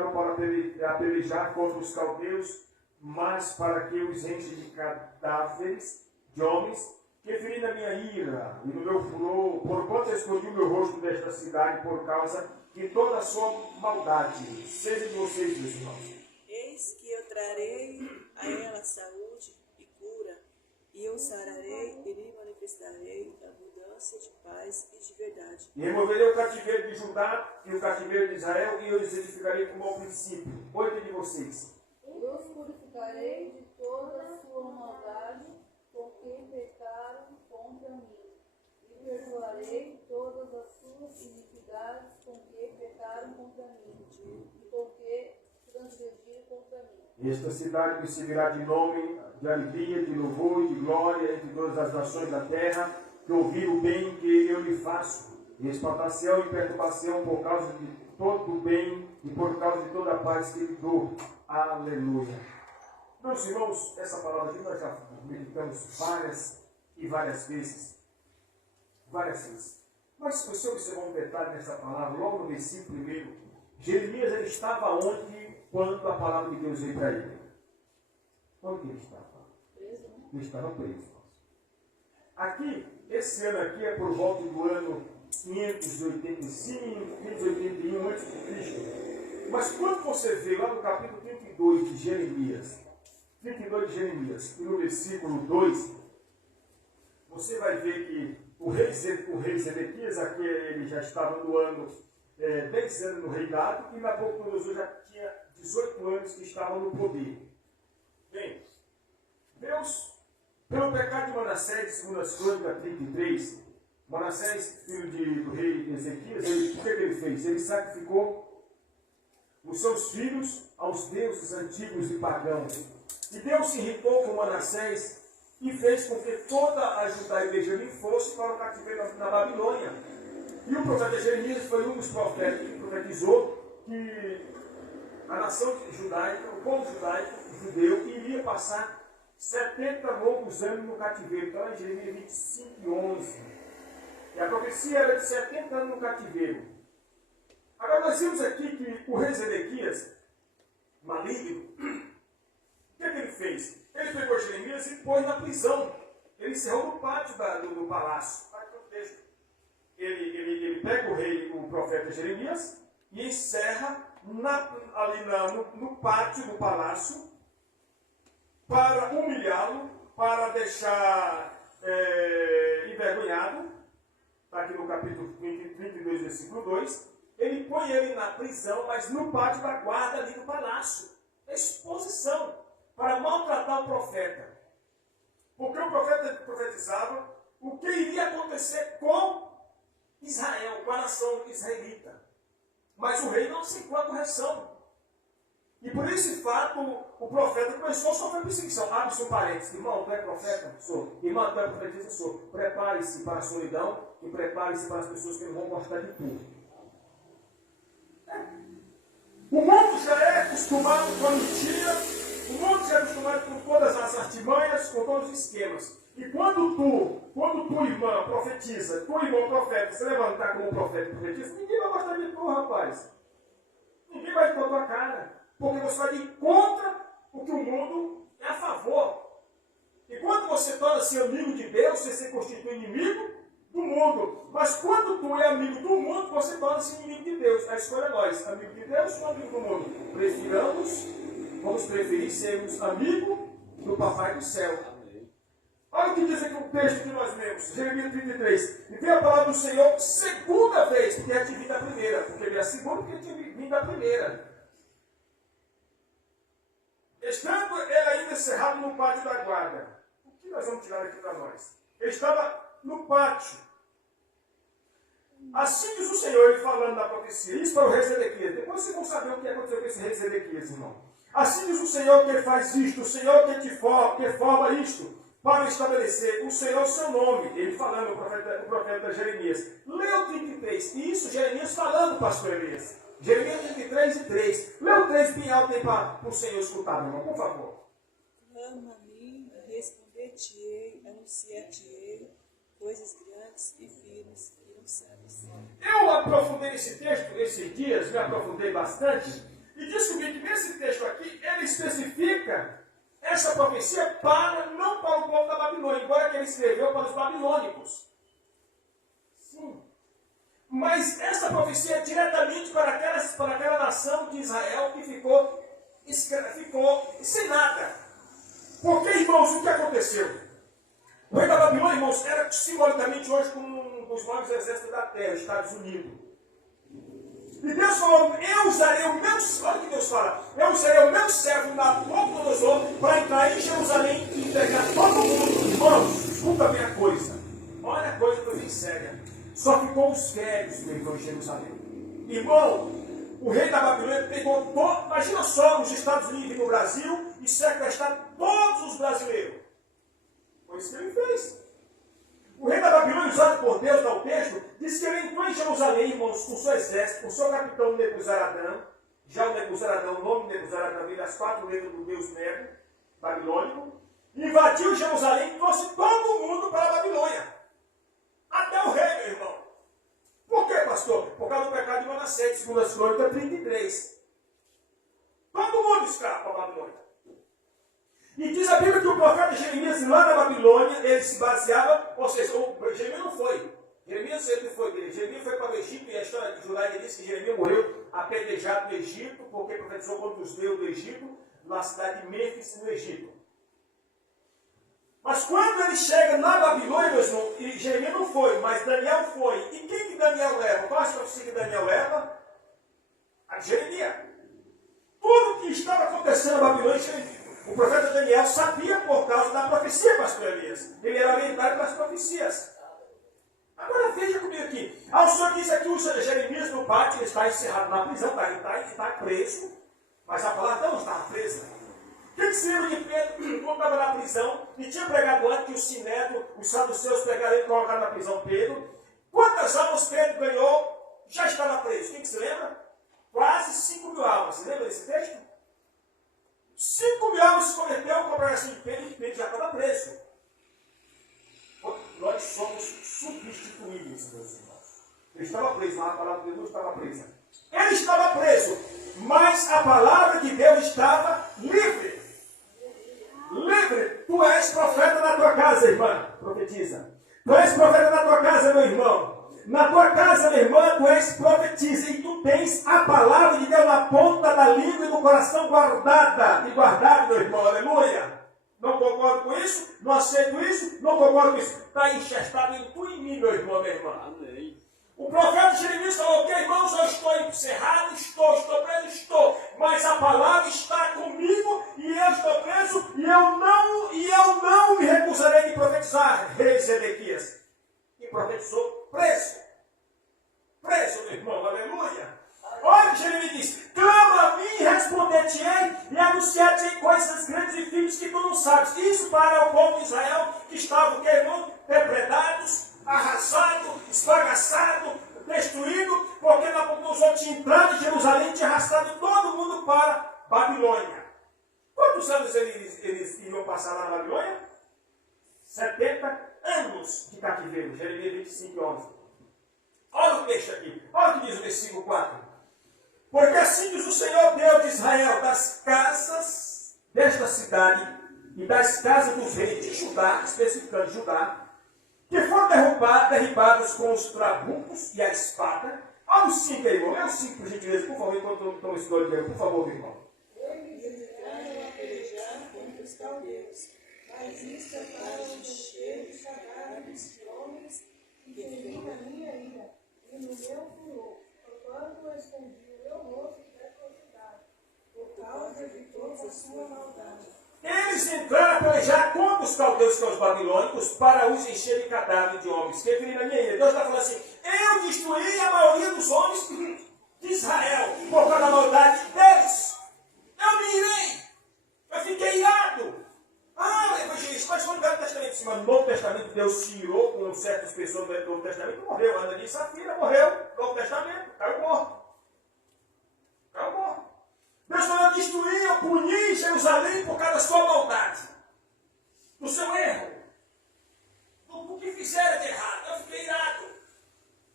preparou para pelejar contra os caldeus, mas para que os enche de cadáveres de homens, que feri na minha ira e no meu furor, porquanto escondi o meu rosto desta cidade por causa de toda a sua maldade. Seja de vocês, meus irmãos. Eis que eu trarei a ela saúde e cura, e eu sararei e lhe manifestarei abundância de paz e de verdade. E removerei o cativeiro de Judá e o cativeiro de Israel, e eu os edificarei como ao princípio. 8 de vocês. Eu os purificarei de toda a sua maldade com que pecaram contra mim, e perdoarei todas as suas iniquidades com que pecaram contra mim, e com que transgrediram contra mim. Esta cidade me servirá de nome, de alegria, de louvor e de glória entre todas as nações da terra, que ouviram o bem que eu lhe faço, e expatriação e perturbação por causa de todo o bem e por causa de toda a paz que lhe dou. Aleluia. Meus irmãos, essa palavra aqui nós já meditamos várias vezes. Várias vezes. Mas se você observar um detalhe nessa palavra, logo no versículo 1, Jeremias ele estava onde quando a palavra de Deus veio para ele? Onde ele estava? Preso, né? Ele estava preso. Aqui, esse ano aqui é por volta do ano 585, 581 a.C. Mas quando você vê lá no capítulo 32 de Jeremias, e no versículo 2, você vai ver que o rei Zedequias, aqui ele já estava no ano 10 anos no reinado, e Nabucodonosor já tinha 18 anos que estava no poder. Bem, Deus, pelo pecado de Manassés, segundo as Crônicas 33, Manassés, filho do rei Ezequias, o que ele fez? Ele sacrificou os seus filhos aos deuses antigos e pagãos. E Deus se irritou com Manassés e fez com que toda a Judá e Benjamim fosse para o cativeiro na Babilônia. E o profeta Jeremias foi um dos profetas que profetizou que a nação judaica, o povo judaico, judeu, iria passar 70 longos anos no cativeiro. Então, em Jeremias 25, 11. E a profecia era de 70 anos no cativeiro. Agora, nós vimos aqui que o rei Zedequias, maligno, o que ele fez? Ele pegou Jeremias e pôs na prisão. Ele encerrou no pátio do palácio. Ele pega o profeta Jeremias e encerra no pátio do palácio para humilhá-lo, para deixar envergonhado. Está aqui no capítulo 32, versículo 2. Ele põe ele na prisão, mas no pátio da guarda ali do palácio. Exposição para maltratar o profeta. Porque o profeta profetizava o que iria acontecer com Israel, com a nação israelita. Mas o rei não aceitou a correção. E por esse fato, o profeta começou a sofrer perseguição. Abre-se um parênteses. Irmão, tu é profeta? Sou. Irmão, tu é profetisa? Sou. Prepare-se para a solidão e prepare-se para as pessoas que não vão gostar de tudo. O mundo já é acostumado com a mentira, o mundo já é acostumado com todas as artimanhas, com todos os esquemas. E quando tu irmã, profetiza, tu irmão profeta, se levantar como profeta e profetiza, ninguém vai gostar de tu, rapaz. Ninguém vai te botar a cara. Porque você vai ir contra o que o mundo é a favor. E quando você torna-se amigo de Deus, você se constitui inimigo do mundo. Mas quando tu é amigo do mundo, você torna-se inimigo de Deus. A escolha é nós, amigo de Deus ou amigo do mundo? Vamos preferir sermos amigos do Papai do Céu. Olha o que diz aqui o texto que nós lemos, Jeremias 33. E veio a palavra do Senhor segunda vez, porque já tinha vindo a primeira. Porque ele é a segunda, porque tinha vindo a primeira. Estando ele ainda encerrado no pátio da guarda. O que nós vamos tirar aqui para nós? Ele estava no pátio. Assim diz o Senhor, ele falando da profecia. Isso para o rei Zedequias. Depois vocês vão saber o que aconteceu com esse rei Zedequias, irmão. Assim diz o Senhor que ele faz isto, o Senhor que forma isto, para estabelecer o Senhor seu nome. Ele falando, o profeta Jeremias. Leia o 33. E isso Jeremias falando, pastor Elias. Jeremias 33 e 3. Lê o 3 bem alto aí para o Senhor escutar, meu irmão, por favor. Clama a mim, responder-te-ei, anunciar-te-ei coisas grandes e firmes que não sabes. Eu aprofundei nesse texto esses dias, me aprofundei bastante, E diz comigo que nesse texto aqui, ele especifica essa profecia não para o povo da Babilônia, embora que ele escreveu para os babilônicos. Sim. Mas essa profecia é diretamente para aquela nação de Israel que ficou sem nada. Porque, irmãos, o que aconteceu? O rei da Babilônia, irmãos, era simbolicamente hoje como um dos maiores exércitos da terra, Estados Unidos. E Deus falou, eu usarei o meu, olha o que Deus fala, eu usarei o meu servo Nabucodonosor para entrar em Jerusalém e pegar todo mundo. Irmãos, escuta bem a coisa. Olha a coisa que eu vi séria. Só ficou os velhos, meu irmão, em Jerusalém. Irmão, o rei da Babilônia pegou todo, imagina só, nos Estados Unidos e no Brasil, e sequestrar todos os brasileiros. Foi isso que ele fez. O rei da Babilônia, usado por Deus, dá o texto, diz que ele entrou em Jerusalém, irmãos, com o seu exército, com o seu capitão Nebuzaradã. Já o Nebuzaradã, o nome de Nebuzaradã vem das 4 letras do deus Nebo, babilônico. Invadiu Jerusalém e trouxe todo mundo para a Babilônia. Até o rei, meu irmão. Por quê, pastor? Por causa do pecado de Manassés, segundo as Crônicas 33. Todo mundo escapa para a Babilônia. E diz a Bíblia que o profeta Jeremias, lá na Babilônia, ele se baseava, ou seja, Jeremias não foi. Jeremias sempre foi dele. Jeremias foi para o Egito, e a história de judaica diz que Jeremias morreu apedrejado no Egito, porque profetizou contra os deuses do Egito, na cidade de Mênfis, no Egito. Mas quando ele chega na Babilônia, meus irmãos, e Jeremias não foi, mas Daniel foi. E quem que Daniel leva? Qual a profecia que Daniel leva? A Jeremias. Tudo que estava acontecendo na Babilônia, o profeta Daniel sabia por causa da profecia, pastor Elias. Ele era orientado pelas profecias. Agora veja comigo aqui. O senhor diz aqui, o Jeremias no pátio, ele está encerrado na prisão, está preso, mas a palavra não estava presa. O que se lembra de Pedro, quando estava na prisão, e tinha pregado antes que o Sinédrio, os saduceus pegaram ele e colocaram na prisão Pedro? Quantas almas Pedro ganhou? Já estava preso. Quem que se lembra? Quase 5.000 almas. Você lembra desse texto? 5.000 almas se converteu com a pregação de Pedro, e Pedro já estava preso. Nós somos substituídos, meus irmãos. Ele estava preso, mas a palavra de Deus estava presa. Ele estava preso, mas a palavra de Deus estava livre. Livre. Tu és profeta na tua casa, irmã. Profetiza. Tu és profeta na tua casa, meu irmão. Na tua casa, minha irmã, tu és profetiza. E tu tens a palavra de Deus na ponta da língua e no coração guardada. E guardada, meu irmão. Aleluia. Não concordo com isso? Não aceito isso? Não concordo com isso? Está enxertado em tu e em mim, meu irmão, minha irmã. Amém. O profeta Jeremias falou, ok, irmãos, eu estou encerrado, estou preso, estou. Mas a palavra está comigo e eu estou preso e eu não me recusarei de profetizar, rei Zedequias. E profetizou preso. Preso, meu irmão, aleluia. Olha o que Jeremias diz, clama a mim e responder-te-ei e anunciar-te-ei coisas grandes e firmes que tu não sabes. Isso para o povo de Israel que estavam queimando, depredados, arrasado, esbagaçado, destruído, porque Nabucodonosor tinha entrado em Jerusalém e tinha arrastado todo mundo para Babilônia. Quantos anos eles iriam passar lá na Babilônia? 70 anos de cativeiro. Jeremias 25, 11. Olha o texto aqui. Olha o que diz o versículo 4. Porque assim diz o Senhor Deus de Israel, das casas desta cidade e das casas dos reis de Judá, especificando Judá, que foram derribados com os trabucos e a espada. Olha o 5 aí, irmão. Lê o 5, por gentileza, por favor, enquanto eu tomo esse doido aí. Por favor, meu irmão. Eles entraram a pelejar contra os caldeus, mas isto é para encher os cadáveres de homens que feriram a minha ira e no meu furor, porquanto escondi o meu rosto dessa cidade, por causa de toda a sua maldade. Eles entraram a pelejar contra os caldeus, que são os babilônicos, para os encher de cadáver de homens. Que feriram a minha ira. Deus está falando assim, eu destruí a maioria dos homens de Israel, por causa da maldade deles. Eu me irei. Eu fiquei irado. Evangelista, mas foi no Velho Testamento. Sim, mas no Novo Testamento Deus se irou com certas pessoas do Novo Testamento. Morreu. Ana de Safira morreu no Novo Testamento. Caiu morto. Caiu morto. Deus falou, destruir, eu puni Jerusalém por causa da sua maldade. Do seu erro. Do que fizeram de errado. Eu fiquei irado.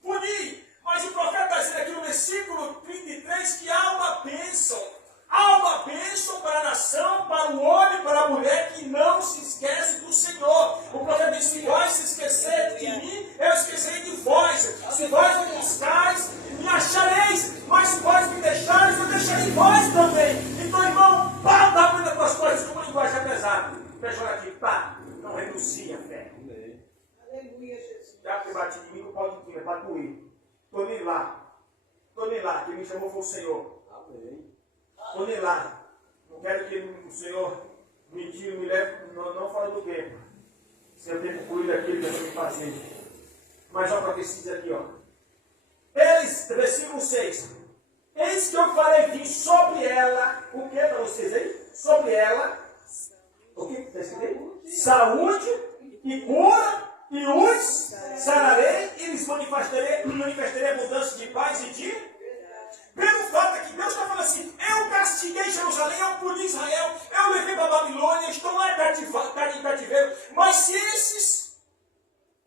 Puni. Mas o profeta está dizendo aqui no versículo 33 que há uma bênção. pejorativo. Tá, não renuncia a fé. Aleluia, Jesus. Já que bate de mim, não pode ir, é para doer. Estou nem lá. Estou nem lá. Quem me chamou foi o Senhor. Estou nem lá. Não quero que o Senhor me tire, me leve, não fora do tempo. Se eu tenho que cuidar daquilo que eu tenho que fazer. Mas olha para ver se diz aqui, ó. Eis, versículo 6. Eis que eu farei vir sobre ela, o que para vocês aí? Sobre ela, o que está escrito aí? Saúde e cura, e os sararei, e lhes manifestarei abundância de paz e de... Pelo fato é que Deus está falando assim, eu castiguei Jerusalém, eu puni Israel, eu levei para a Babilônia, estão lá em cativeiro, mas se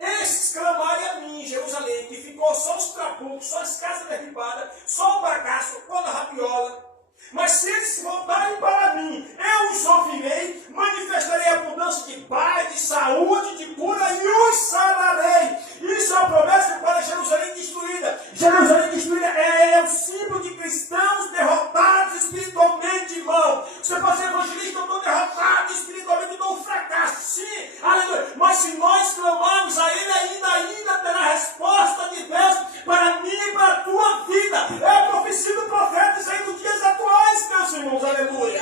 esses clamarem a mim em Jerusalém, que ficou só os trabucos, só as casas derribadas, só o bagaço, toda a rabiola, mas se eles voltarem para mim, eu os ouvirei, manifestarei abundância de paz, de saúde, de cura e os sararei. Isso é uma promessa para Jerusalém destruída. Jerusalém destruída é o símbolo de cristãos derrotados espiritualmente, irmão. Você pode ser evangelista, eu estou derrotado espiritualmente, eu estou um fracasso. Sim, aleluia. Mas se nós clamarmos a Ele, ainda terá resposta de Deus para mim e para a tua vida. É a profecia do profeta aí nos dias atuais, meus irmãos, aleluia.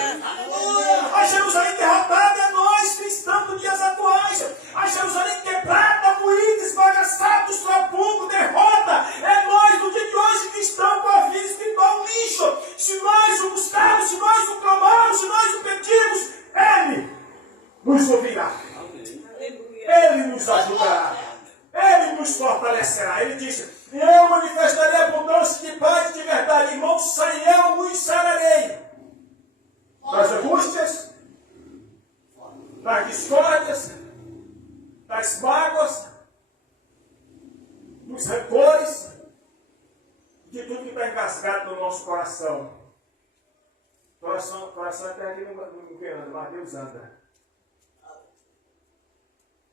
A Jerusalém derrotada é nós, cristãos dos dias atuais. A Jerusalém quebrada, moída, esbagaçada, trabuco, derrota, é nós do dia de hoje que estamos com a vida espiritual lixo. Se nós o buscarmos, se nós o clamarmos, se nós o pedirmos, Ele nos ouvirá. Ele nos ajudará. Ele nos fortalecerá. Ele disse, eu manifestarei abundância de paz e de verdade. Irmão, eu os sararei. Das angústias, das discórdias, das mágoas, dos rancores, de tudo que está engasgado no nosso coração. Coração até aqui não quer andar, mas Deus anda.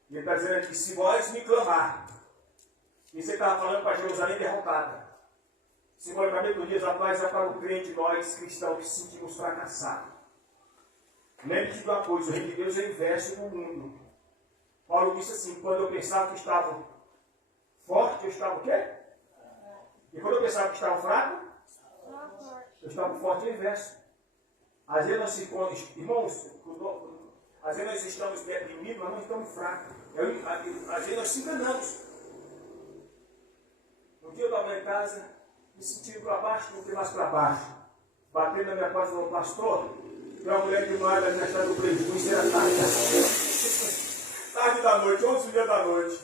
Ele está dizendo aqui, se vós me clamar, e você estava falando para Jerusalém derrotada. Simbolicamente, nos dias atuais, é para o crente, nós cristãos que se sentimos fracassados. Lembre-se de uma coisa, o reino de Deus é inverso no mundo. Paulo disse assim, quando eu pensava que estava forte, eu estava o quê? E quando eu pensava que estava fraco, eu estava forte, é o inverso. Às vezes nós se irmãos, às vezes nós estamos deprimidos, mas não estamos fracos. Às vezes nós se enganamos. Um dia eu estava lá em casa, me sentindo para baixo, não mais para baixo. Batendo na minha porta e falou, pastor, tem uma mulher que mora na minha estrada do prejuízo, era tarde. Tarde da noite, 11 dias da noite.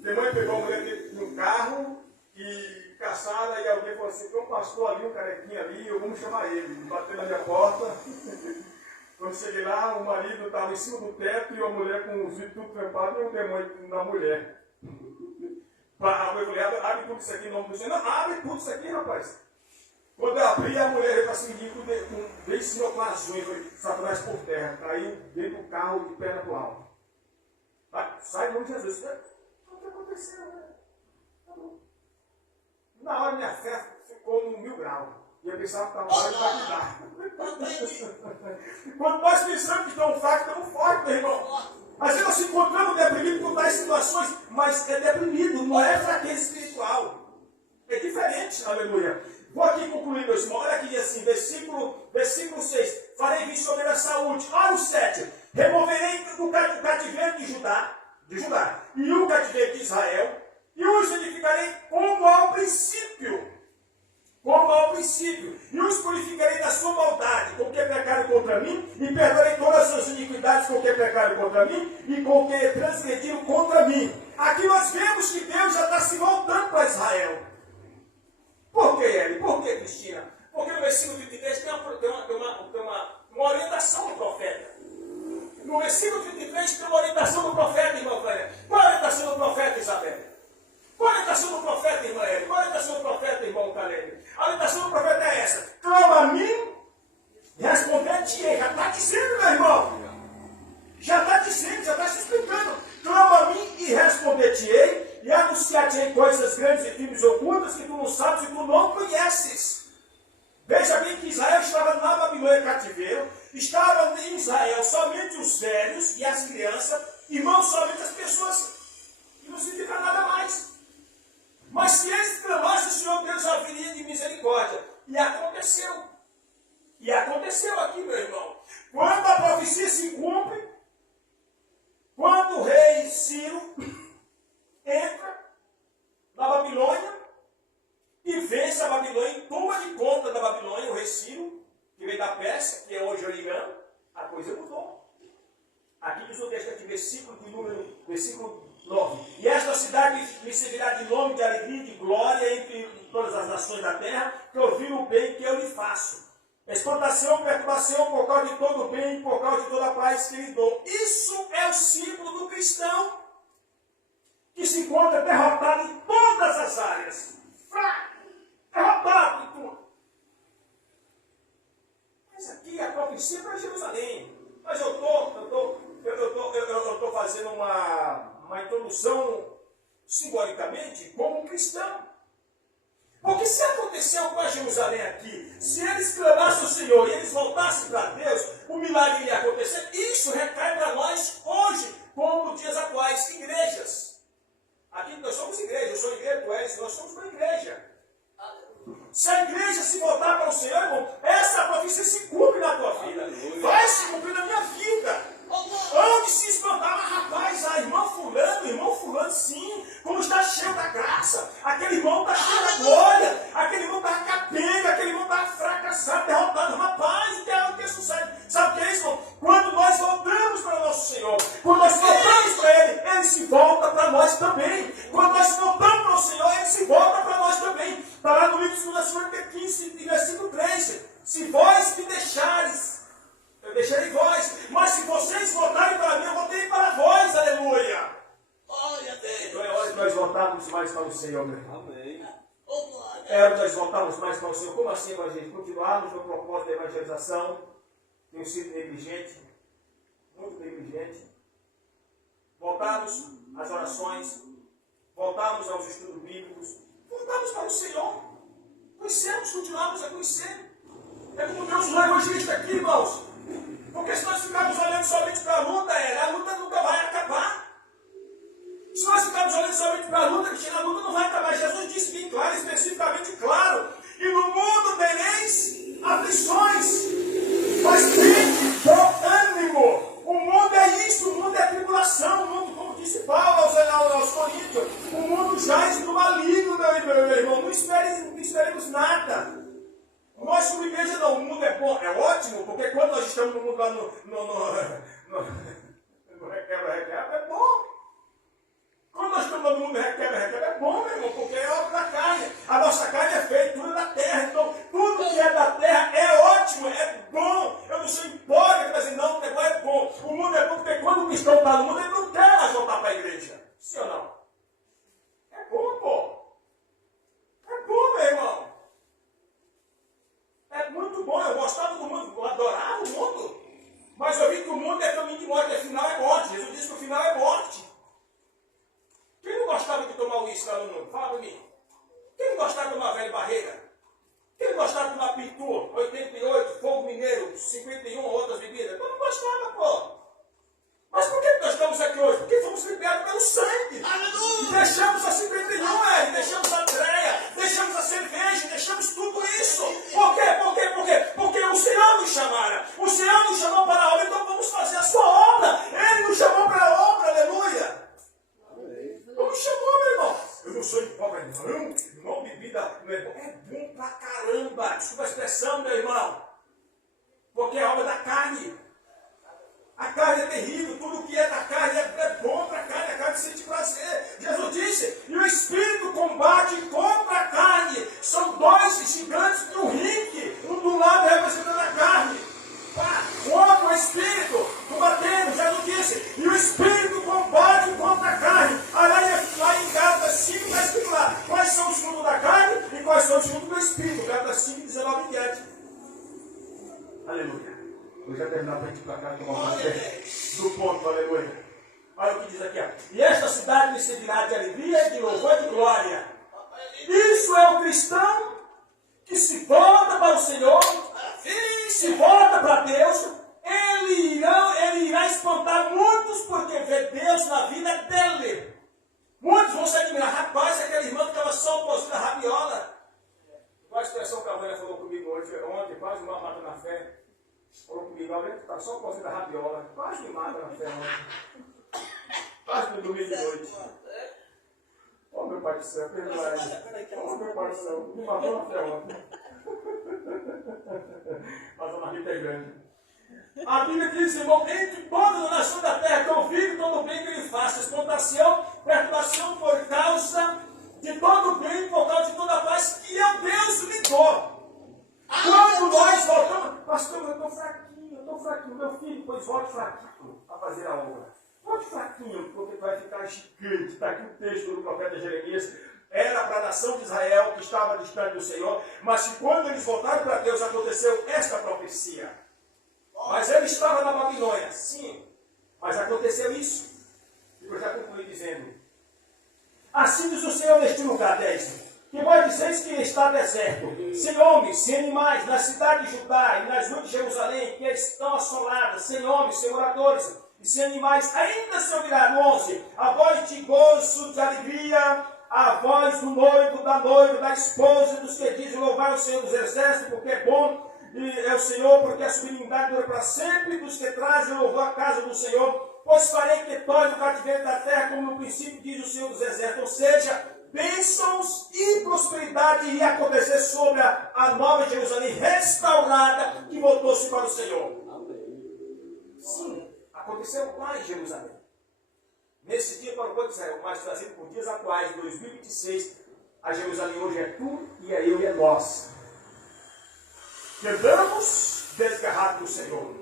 Minha mãe pegou a mulher num carro e caçada, e alguém falou assim, tem um pastor ali, um carequinha ali, eu vou chamar ele. Bateu na minha porta. Quando cheguei lá, o marido estava em cima do teto e a mulher com os vidros tudo trampados e um demônio na mulher. Eu falei, abre tudo isso aqui em nome do Senhor. Não, abre tudo isso aqui, rapaz. Quando eu abri, a mulher veio para cima de mim, veio em cima com as unhas, foi Satanás por terra, caiu dentro do carro de perna para o alto. Sai em nome de Jesus. O que aconteceu, né? Tá bom. Na hora minha fé ficou no 1000 graus. E eu pensava que estava hora de batidar. Quando nós pensamos que estamos fracos, estamos fortes, meu irmão. Às vezes nós se encontramos deprimidos por tais situações, mas é deprimido, não é fraqueza espiritual. É diferente, aleluia. Vou aqui concluir, meus irmãos. Olha aqui assim, versículo 6. Farei vir sobre a saúde. Olha o 7. Removerei o cativeiro de Judá, e o cativeiro de Israel, e os edificarei como ao princípio. E os purificarei da sua maldade, com que pecaram contra mim, e perdoarei todas as suas iniquidades com que pecaram contra mim, e com que transgrediram contra mim. Aqui nós vemos que Deus já está se voltando para Israel. Por que, Eli? Por que, Cristina? Porque no versículo 33 tem uma orientação do profeta. No versículo 33 tem uma orientação do profeta, irmão Cléber. Qual é a orientação do profeta, Isabel? Qual a orientação do profeta, irmã Eli? Qual a orientação do profeta, irmão Caleb? A orientação do profeta é essa. Clama a mim e responder-te-ei. Já está dizendo, meu irmão. Já está dizendo, já está se explicando. Clama a mim e responder-te-ei. E anunciar-te-ei coisas grandes e firmes ocultas que tu não sabes e tu não conheces. Veja bem que Israel estava na Babilônia cativeiro. Estavam em Israel somente os velhos e as crianças, e não somente as pessoas que não significa nada mais. Mas se eles clamassem, o Senhor Deus haveria de misericórdia. E aconteceu. E aconteceu aqui, meu irmão. Quando a profecia se cumpre, quando o rei Ciro entra na Babilônia e vence a Babilônia, e toma de conta da Babilônia, o rei Ciro, que veio da Pérsia, que é hoje o Irã, a coisa mudou. Aqui diz o texto aqui, versículo 9. E esta cidade me servirá de nome, de alegria e de glória entre todas as nações da terra, que ouviram o bem que eu lhe faço. Espantação, perturbação por causa de todo o bem e por causa de toda a paz que lhe dou. Isso é o símbolo do cristão que se encontra derrotado em todas as áreas. Fraco, derrotado em tudo. Mas aqui a profecia é para Jerusalém. Mas eu estou fazendo uma introdução simbolicamente como um cristão. Porque se aconteceu com a Jerusalém aqui, se eles clamassem ao Senhor e eles voltassem para Deus, o milagre ia acontecer. Isso recai para nós hoje, como nos dias atuais, igrejas. Aqui nós somos igreja, eu sou igreja, tu és, nós somos uma igreja. Se a igreja se voltar para o Senhor, irmão, essa profecia se cumpre na tua vida. Vai se cumprir na minha vida. Onde se espantar, mas rapaz, a irmão fulano, sim, como está cheio da graça. Aquele irmão está cheio da glória. Aquele irmão está capenga, aquele irmão está fracassado, derrotado. Rapaz, o que é que sucede? Sabe o que é isso, irmão? Quando nós voltamos para o nosso Senhor, quando nós voltamos para Ele se volta para nós também. Quando nós voltamos para o Senhor, Ele se volta para nós também. Está lá no livro de 2 Coríntios 15, versículo 3. Se vós me deixares, eu deixarei vós. Mas se vocês voltarem para mim, eu voltarei para vós. Aleluia. Glória a Deus. Então é hora de nós voltarmos mais para o Senhor, meu irmão. Amém. É hora de nós voltarmos mais para o Senhor. Como assim, a gente? Continuarmos no propósito da evangelização. Tenho sido negligente. Muito negligente. Voltarmos às orações. Voltarmos aos estudos bíblicos. Voltarmos para o Senhor. Conhecemos, continuamos a conhecer. É como Deus nos evangelista aqui, irmãos. Porque se nós ficarmos olhando somente para a luta nunca vai acabar. Se nós ficarmos olhando somente para a luta não vai acabar. Jesus disse bem claro, especificamente claro. E no mundo tereis aflições. Mas tem bom ânimo. O mundo é isso, o mundo é tribulação. O mundo, como disse Paulo aos Coríntios, o mundo jaz no maligno, meu irmão. Não esperemos nada. Nós, como igreja, não, o mundo é bom, é ótimo, porque quando nós estamos no mundo lá no requebra, é bom. Quando nós estamos lá no mundo requebra, é bom, meu irmão, porque é obra da carne. A nossa carne é feitura da terra, então tudo que é da terra é ótimo, é bom. Eu não sou hipócrita, assim, não, o negócio é bom. O mundo é bom porque quando o cristão está no mundo, ele não quer mais voltar para a igreja. Sim ou não? É bom, pô. É bom, meu irmão. É muito bom, eu gostava do mundo, eu adorava o mundo. Mas eu vi que o mundo é caminho de morte, afinal é morte. Jesus disse que o final é morte. Quem não gostava de tomar uísque lá no mundo? Fala para mim. Quem não gostava de tomar velha barreira? Quem não gostava de tomar Pitu, 88, fogo mineiro, 51, outras bebidas? Eu não gostava, pô. Mas por que nós estamos aqui hoje? Porque fomos liberados pelo sangue. Aleluia! E deixamos a 51, deixamos a treia, deixamos a cerveja, deixamos tudo isso. Por quê? Porque o Senhor nos chamara. O Senhor nos chamou para a obra, então vamos fazer a sua obra. Ele nos chamou para a obra, aleluia. Não me chamou, meu irmão. Eu não sou hipócrita, não, bebida não é bom. É bom pra caramba. Desculpa a expressão, meu irmão. Porque é a obra da carne. A carne é terrível, tudo que é da carne é bom para a carne sente prazer. Jesus disse, e o Espírito combate contra a carne. São dois gigantes de um ringue, um do lado representando a carne. Contra o Espírito, combatendo, Jesus disse, e o Espírito combate contra a carne. Aliás, lá em Gálatas 5 está escrito lá, quais são os frutos da carne e quais são os frutos do Espírito. Gálatas 5, 19 e 20. Aleluia. Eu já terminar para a gente ir para cá, tomar uma do ponto, aleluia. Olha o que diz aqui, ó. E esta cidade me servirá de alegria, de louvor e de glória. Isso é o cristão que se volta para o Senhor, se volta para Deus, ele irá espantar muitos porque vê Deus na vida dele. Muitos vão se admirar. Rapaz, aquele irmão que estava só postando a rabiola. Qual a expressão que a Vânia falou comigo ontem, quase uma mata na fé. Falou comigo, alguém que está só postando a rabiola. Quase me mata na fé ontem. Quase no domingo de noite. Ó, meu pai do céu, perdoa ele. Ó, meu pai do céu, me matou na fé ontem. Mas a marmita é grande. A Bíblia diz, irmão, entre todas as nações da terra que ouvirem todo o bem que ele faça, exportação, perturbação por causa de todo o bem, por causa de toda a paz que eu, Deus, lhe dou. Quando nós voltamos, pastor, eu estou fraquinho, meu filho, pois volte fraquinho a fazer a obra. Volte fraquinho, porque vai ficar gigante. Está aqui o texto do profeta Jeremias. Era para a nação de Israel que estava distante do Senhor, mas que quando eles voltaram para Deus, aconteceu esta profecia. Mas ele estava na Babilônia, sim, mas aconteceu isso. E eu já concluí dizendo: assim diz o Senhor neste lugar, 10, que vós disseis que está deserto, sem homens, sem animais, na cidade de Judá e nas ruas de Jerusalém, que estão assoladas, sem homens, sem moradores e sem animais, ainda se ouvirá no 11, a voz de gozo, de alegria, a voz do noivo, da noiva, da esposa, dos que dizem louvar o Senhor dos exércitos, porque é bom, e é o Senhor, porque a sua benignidade dura para sempre, dos que trazem louvor à casa do Senhor, pois farei que torne o cativeiro da terra, como no princípio diz o Senhor dos exércitos, ou seja, bênçãos e prosperidade ia acontecer sobre a nova Jerusalém restaurada, que voltou-se para o Senhor. Sim, aconteceu lá em Jerusalém. Nesse dia para o povo de Israel, mas trazido por dias atuais, 2026, a Jerusalém hoje é tu e é eu e é nós. Andamos desgarrados do Senhor.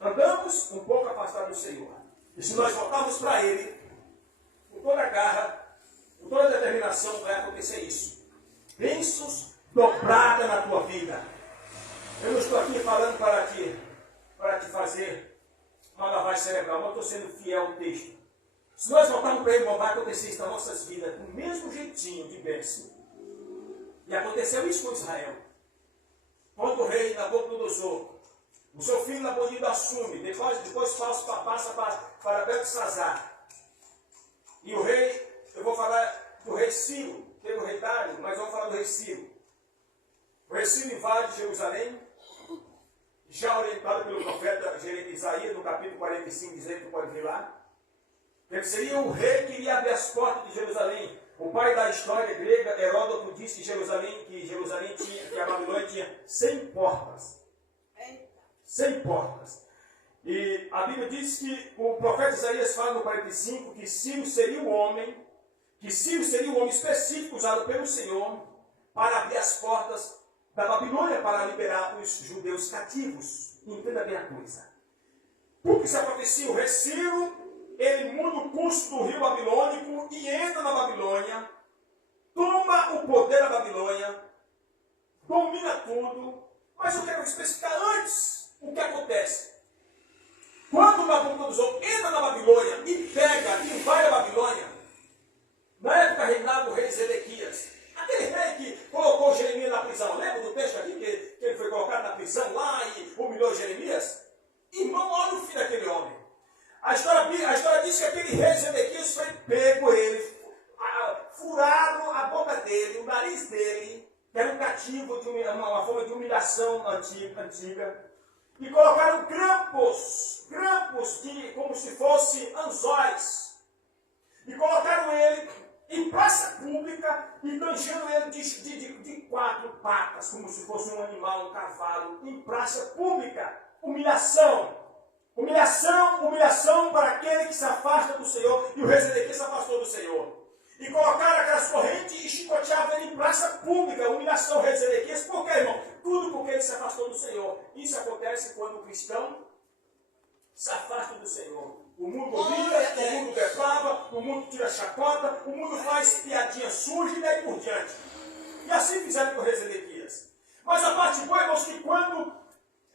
Andamos um pouco afastados do Senhor. E se nós voltarmos para Ele, com toda a garra, com toda a determinação, vai acontecer isso. Bênçãos dobradas na tua vida. Eu não estou aqui falando para te fazer uma lavagem cerebral, mas estou sendo fiel ao texto. Se nós voltarmos para Ele, vai acontecer isso nas nossas vidas, do mesmo jeitinho de bênção. E aconteceu isso com Israel. Quando o rei Nabucodonosor, o seu filho Nabonido assume, depois passa para Beltesazar. E o rei, eu vou falar do rei Ciro, teve o rei Dário, mas eu vou falar do rei Ciro. O rei Ciro invade Jerusalém, já orientado pelo profeta Isaías, no capítulo 45, dizendo que pode ver lá. Ele seria o rei que iria abrir as portas de Jerusalém. O pai da história grega, Heródoto, diz que a Babilônia tinha 100 portas. 100 portas. E a Bíblia diz que o profeta Isaías fala no 45 que Ciro seria o homem específico usado pelo Senhor para abrir as portas da Babilônia, para liberar os judeus cativos. Entenda bem a coisa. Porque essa profecia, o rei Ciro, ele muda o curso do rio babilônico e entra na Babilônia, toma o poder da Babilônia, domina tudo. Mas eu quero especificar antes o que acontece. Quando Nabucodonosor entra na Babilônia e invade a Babilônia, na época reinava o rei Zedequias, aquele rei que colocou Jeremias na prisão. Lembra do texto aqui que ele foi colocado na prisão lá e humilhou Jeremias? Irmão, olha o fim daquele homem. A história diz que aquele rei Zedequias foi pego, furaram a boca dele, o nariz dele, que era um cativo, de uma forma de humilhação antiga, e colocaram grampos como se fossem anzóis, e colocaram ele em praça pública e tangindo ele de 4 patas, como se fosse um animal, um cavalo, em praça pública. Humilhação para aquele que se afasta do Senhor, e o rei Zedequias se afastou do Senhor. E colocaram aquelas correntes e chicoteavam ele em praça pública. Humilhação, rei Zedequias. Por quê, irmão? Tudo porque ele se afastou do Senhor. Isso acontece quando o cristão se afasta do Senhor. O mundo humilha, o mundo deprava, o mundo tira chacota, o mundo faz piadinha suja e daí por diante. E assim fizeram com o rei Zedequias. Mas a parte boa, irmãos, que quando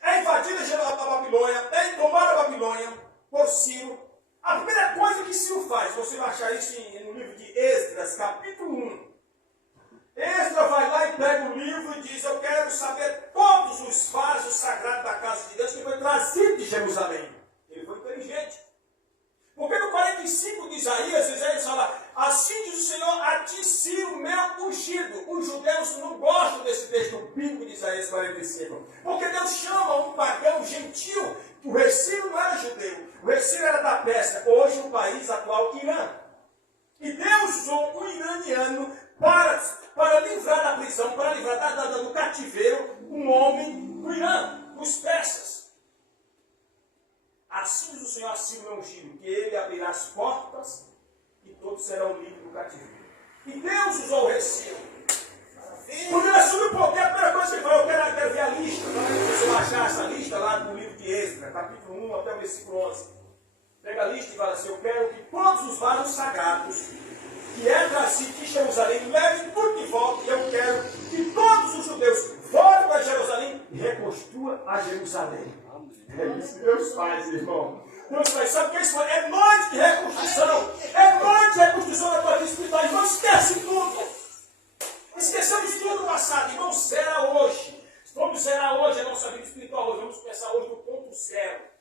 é invadida a Babilônia, é tomada a Babilônia por Ciro, a primeira coisa que Ciro faz, você vai achar isso no livro de Esdras, capítulo 1. Esdras vai lá e pega o livro e diz: eu quero saber todos os vasos sagrados da casa de Deus que foi trazido de Jerusalém. Ele foi inteligente. Porque no 45 de Isaías fala, assim diz o Senhor, a ti sim o meu ungido. Os judeus não gostam desse texto bíblico de Isaías 45. Porque Deus chama um pagão gentil. O rei Ciro não era judeu. O rei Ciro era da Pérsia. Hoje o país atual, Irã. E Deus usou um iraniano para livrar da prisão, para livrar do cativeiro, um homem do Irã, dos persas. Assim diz o Senhor, assim o meu ungido, que ele abrirá as portas e todos serão livres do cativeiro. E Deus usou o rei Ciro. Quando ele assumiu o poder, a primeira coisa que ele falou, eu quero ver a lista. Você vai achar essa lista lá no livro de Esdras, capítulo 1 até o versículo 11. Pega a lista e fala assim, eu quero que todos os vasos sagrados que é trazido de Jerusalém levem tudo de volta, e eu quero que todos os judeus voltem para Jerusalém e reconstruam a Jerusalém. É isso que Deus faz, irmão. Deus faz, sabe o que é isso? É noite de reconstrução. É noite de reconstrução da tua vida espiritual. Irmão, esquece tudo. Esquecemos tudo do passado. Irmão, zera hoje. Vamos zerar hoje a nossa vida espiritual. Hoje vamos começar hoje do ponto zero.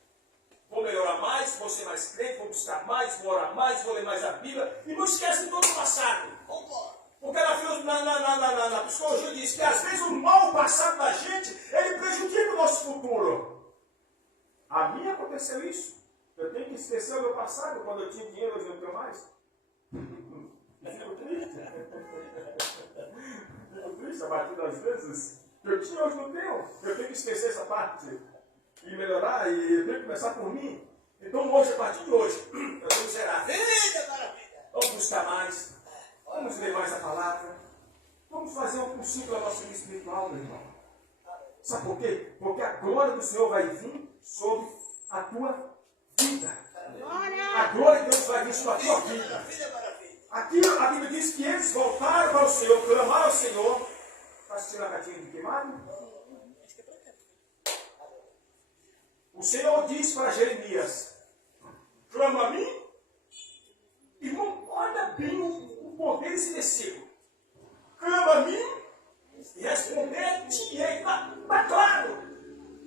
Vou melhorar mais, vou ser mais crente, vou buscar mais, vou orar mais, vou ler mais a Bíblia. E não esquece todo o passado. Porque na psicologia diz que às vezes o mal passado da gente, ele prejudica o nosso futuro. A mim aconteceu isso. Eu tenho que esquecer o meu passado. Quando eu tinha dinheiro, hoje não tenho mais. Fico triste. Fico triste, abatido às vezes. Eu tinha, hoje não tenho. Eu tenho que esquecer essa parte. E melhorar, e eu tenho que começar por mim. Então hoje, a partir de hoje, eu tenho que zerar. Vamos buscar mais. Vamos ler mais a palavra. Vamos fazer um cursinho pela nossa vida espiritual, meu irmão. Sabe por quê? Porque a glória do Senhor vai vir sobre a tua vida. A glória de Deus vai vir sobre a tua vida. Aqui a Bíblia diz que eles voltaram para o Senhor, clamaram ao Senhor. Está assistindo a gatinha de queimado? O Senhor disse para Jeremias, clama a mim. Irmão, olha bem o poder desse versículo. Clama a mim e responder-te-ei. Está claro.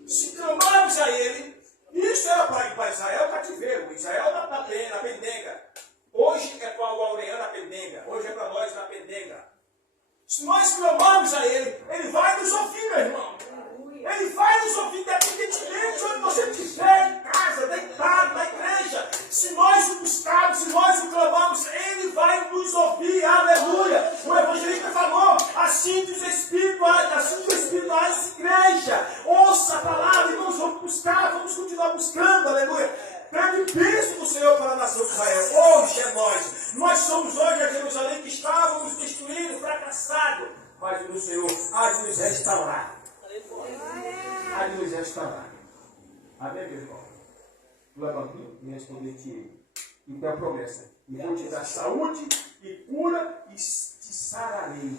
Se clamarmos a ele, isso era para Israel cativeiro, Israel na pendenga. Hoje é para o Aureano na pendenga, hoje é para nós na pendenga. Se nós clamarmos a ele, ele vai nos ouvir, meu irmão. Ele vai nos ouvir, independentemente de onde você estiver, em casa, deitado, na igreja. Se nós o buscarmos, se nós o clamarmos, ele vai nos ouvir, aleluia. O evangelista falou, assim diz o Espírito a essa igreja. Ouça a palavra, irmãos, vamos buscar, vamos continuar buscando, aleluia. Grande bênção do Senhor para a nação de Israel. Hoje é nós. Nós somos hoje a Jerusalém que estávamos destruídos, fracassados. Mas o Senhor há de nos restaurar. Há de nos restaurar. Amém, meu irmão? Clama a mim e responder-te-ei. E tem a promessa. E vou te dar saúde e cura e te sararei.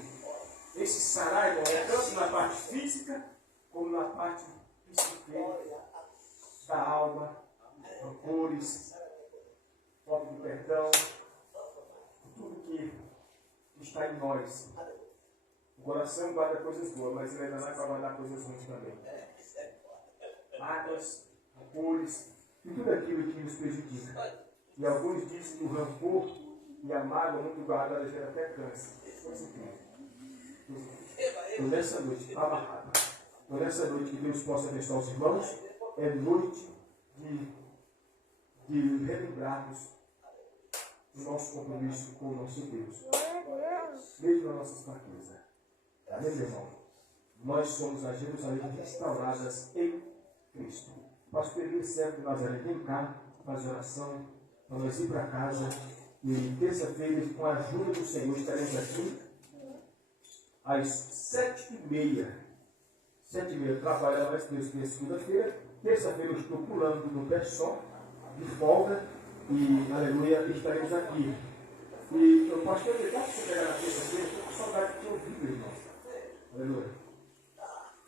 Esse sarar não é tanto na parte física como na parte psíquica da alma, rancores, falta de perdão, tudo que está em nós. O coração guarda coisas boas, mas ele ainda vai guardar coisas ruins também. Mágoas, rancores e tudo aquilo que nos prejudica. E alguns dizem que o rancor e a mágoa muito guardada gera até câncer. Então nessa noite, então nessa noite que Deus possa abençoar os irmãos, é noite de relembrarmos o nosso compromisso com o nosso Deus, mesmo nas nossas fraquezas. Amém, meu irmão? Nós somos as Jerusalém restauradas em Cristo. Pastor Elias serve de Nazaré, vem cá, fazer oração, para nós ir para casa. E terça-feira, com a ajuda do Senhor, estaremos aqui às 7h30. 7h30, trabalhar mais Deus que é segunda-feira. Terça-feira eu estou pulando no pé só, de folga, e aleluia, estaremos aqui. E eu posso ter legal você pegar na terça-feira, estou com saudade de te ouvir, meu irmão. Aleluia.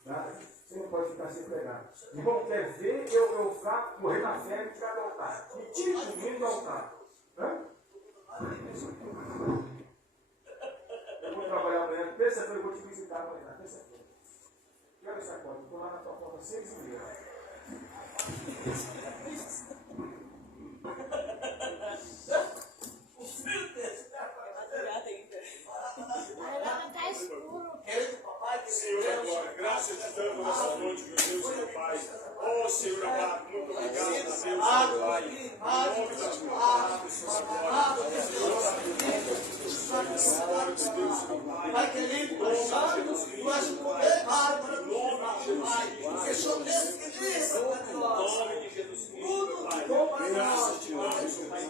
Tá? Você não pode ficar sem pregar. Irmão, quer ver eu ficar, correr na fé e tirar do altar? Me tire comigo do altar. Hã? Eu vou trabalhar amanhã, terça-feira eu vou te visitar amanhã, terça-feira. Que hora você acorda? porta. Estou lá na tua porta 6h30. Senhor, agora, graças te damos nessa noite, meu Deus, meu Pai. Oh, Senhor amado, muito obrigado, meu Deus, meu Pai. Em nome da tua palavra, Senhor, glória de Deus, meu Pai. Pai querido, Em nome de Jesus tu Cristo, és o poder para em nome de Jesus porque Cristo, sou desse que diz, em nome de Jesus Cristo, meu Pai. Graças te damos, meu Pai.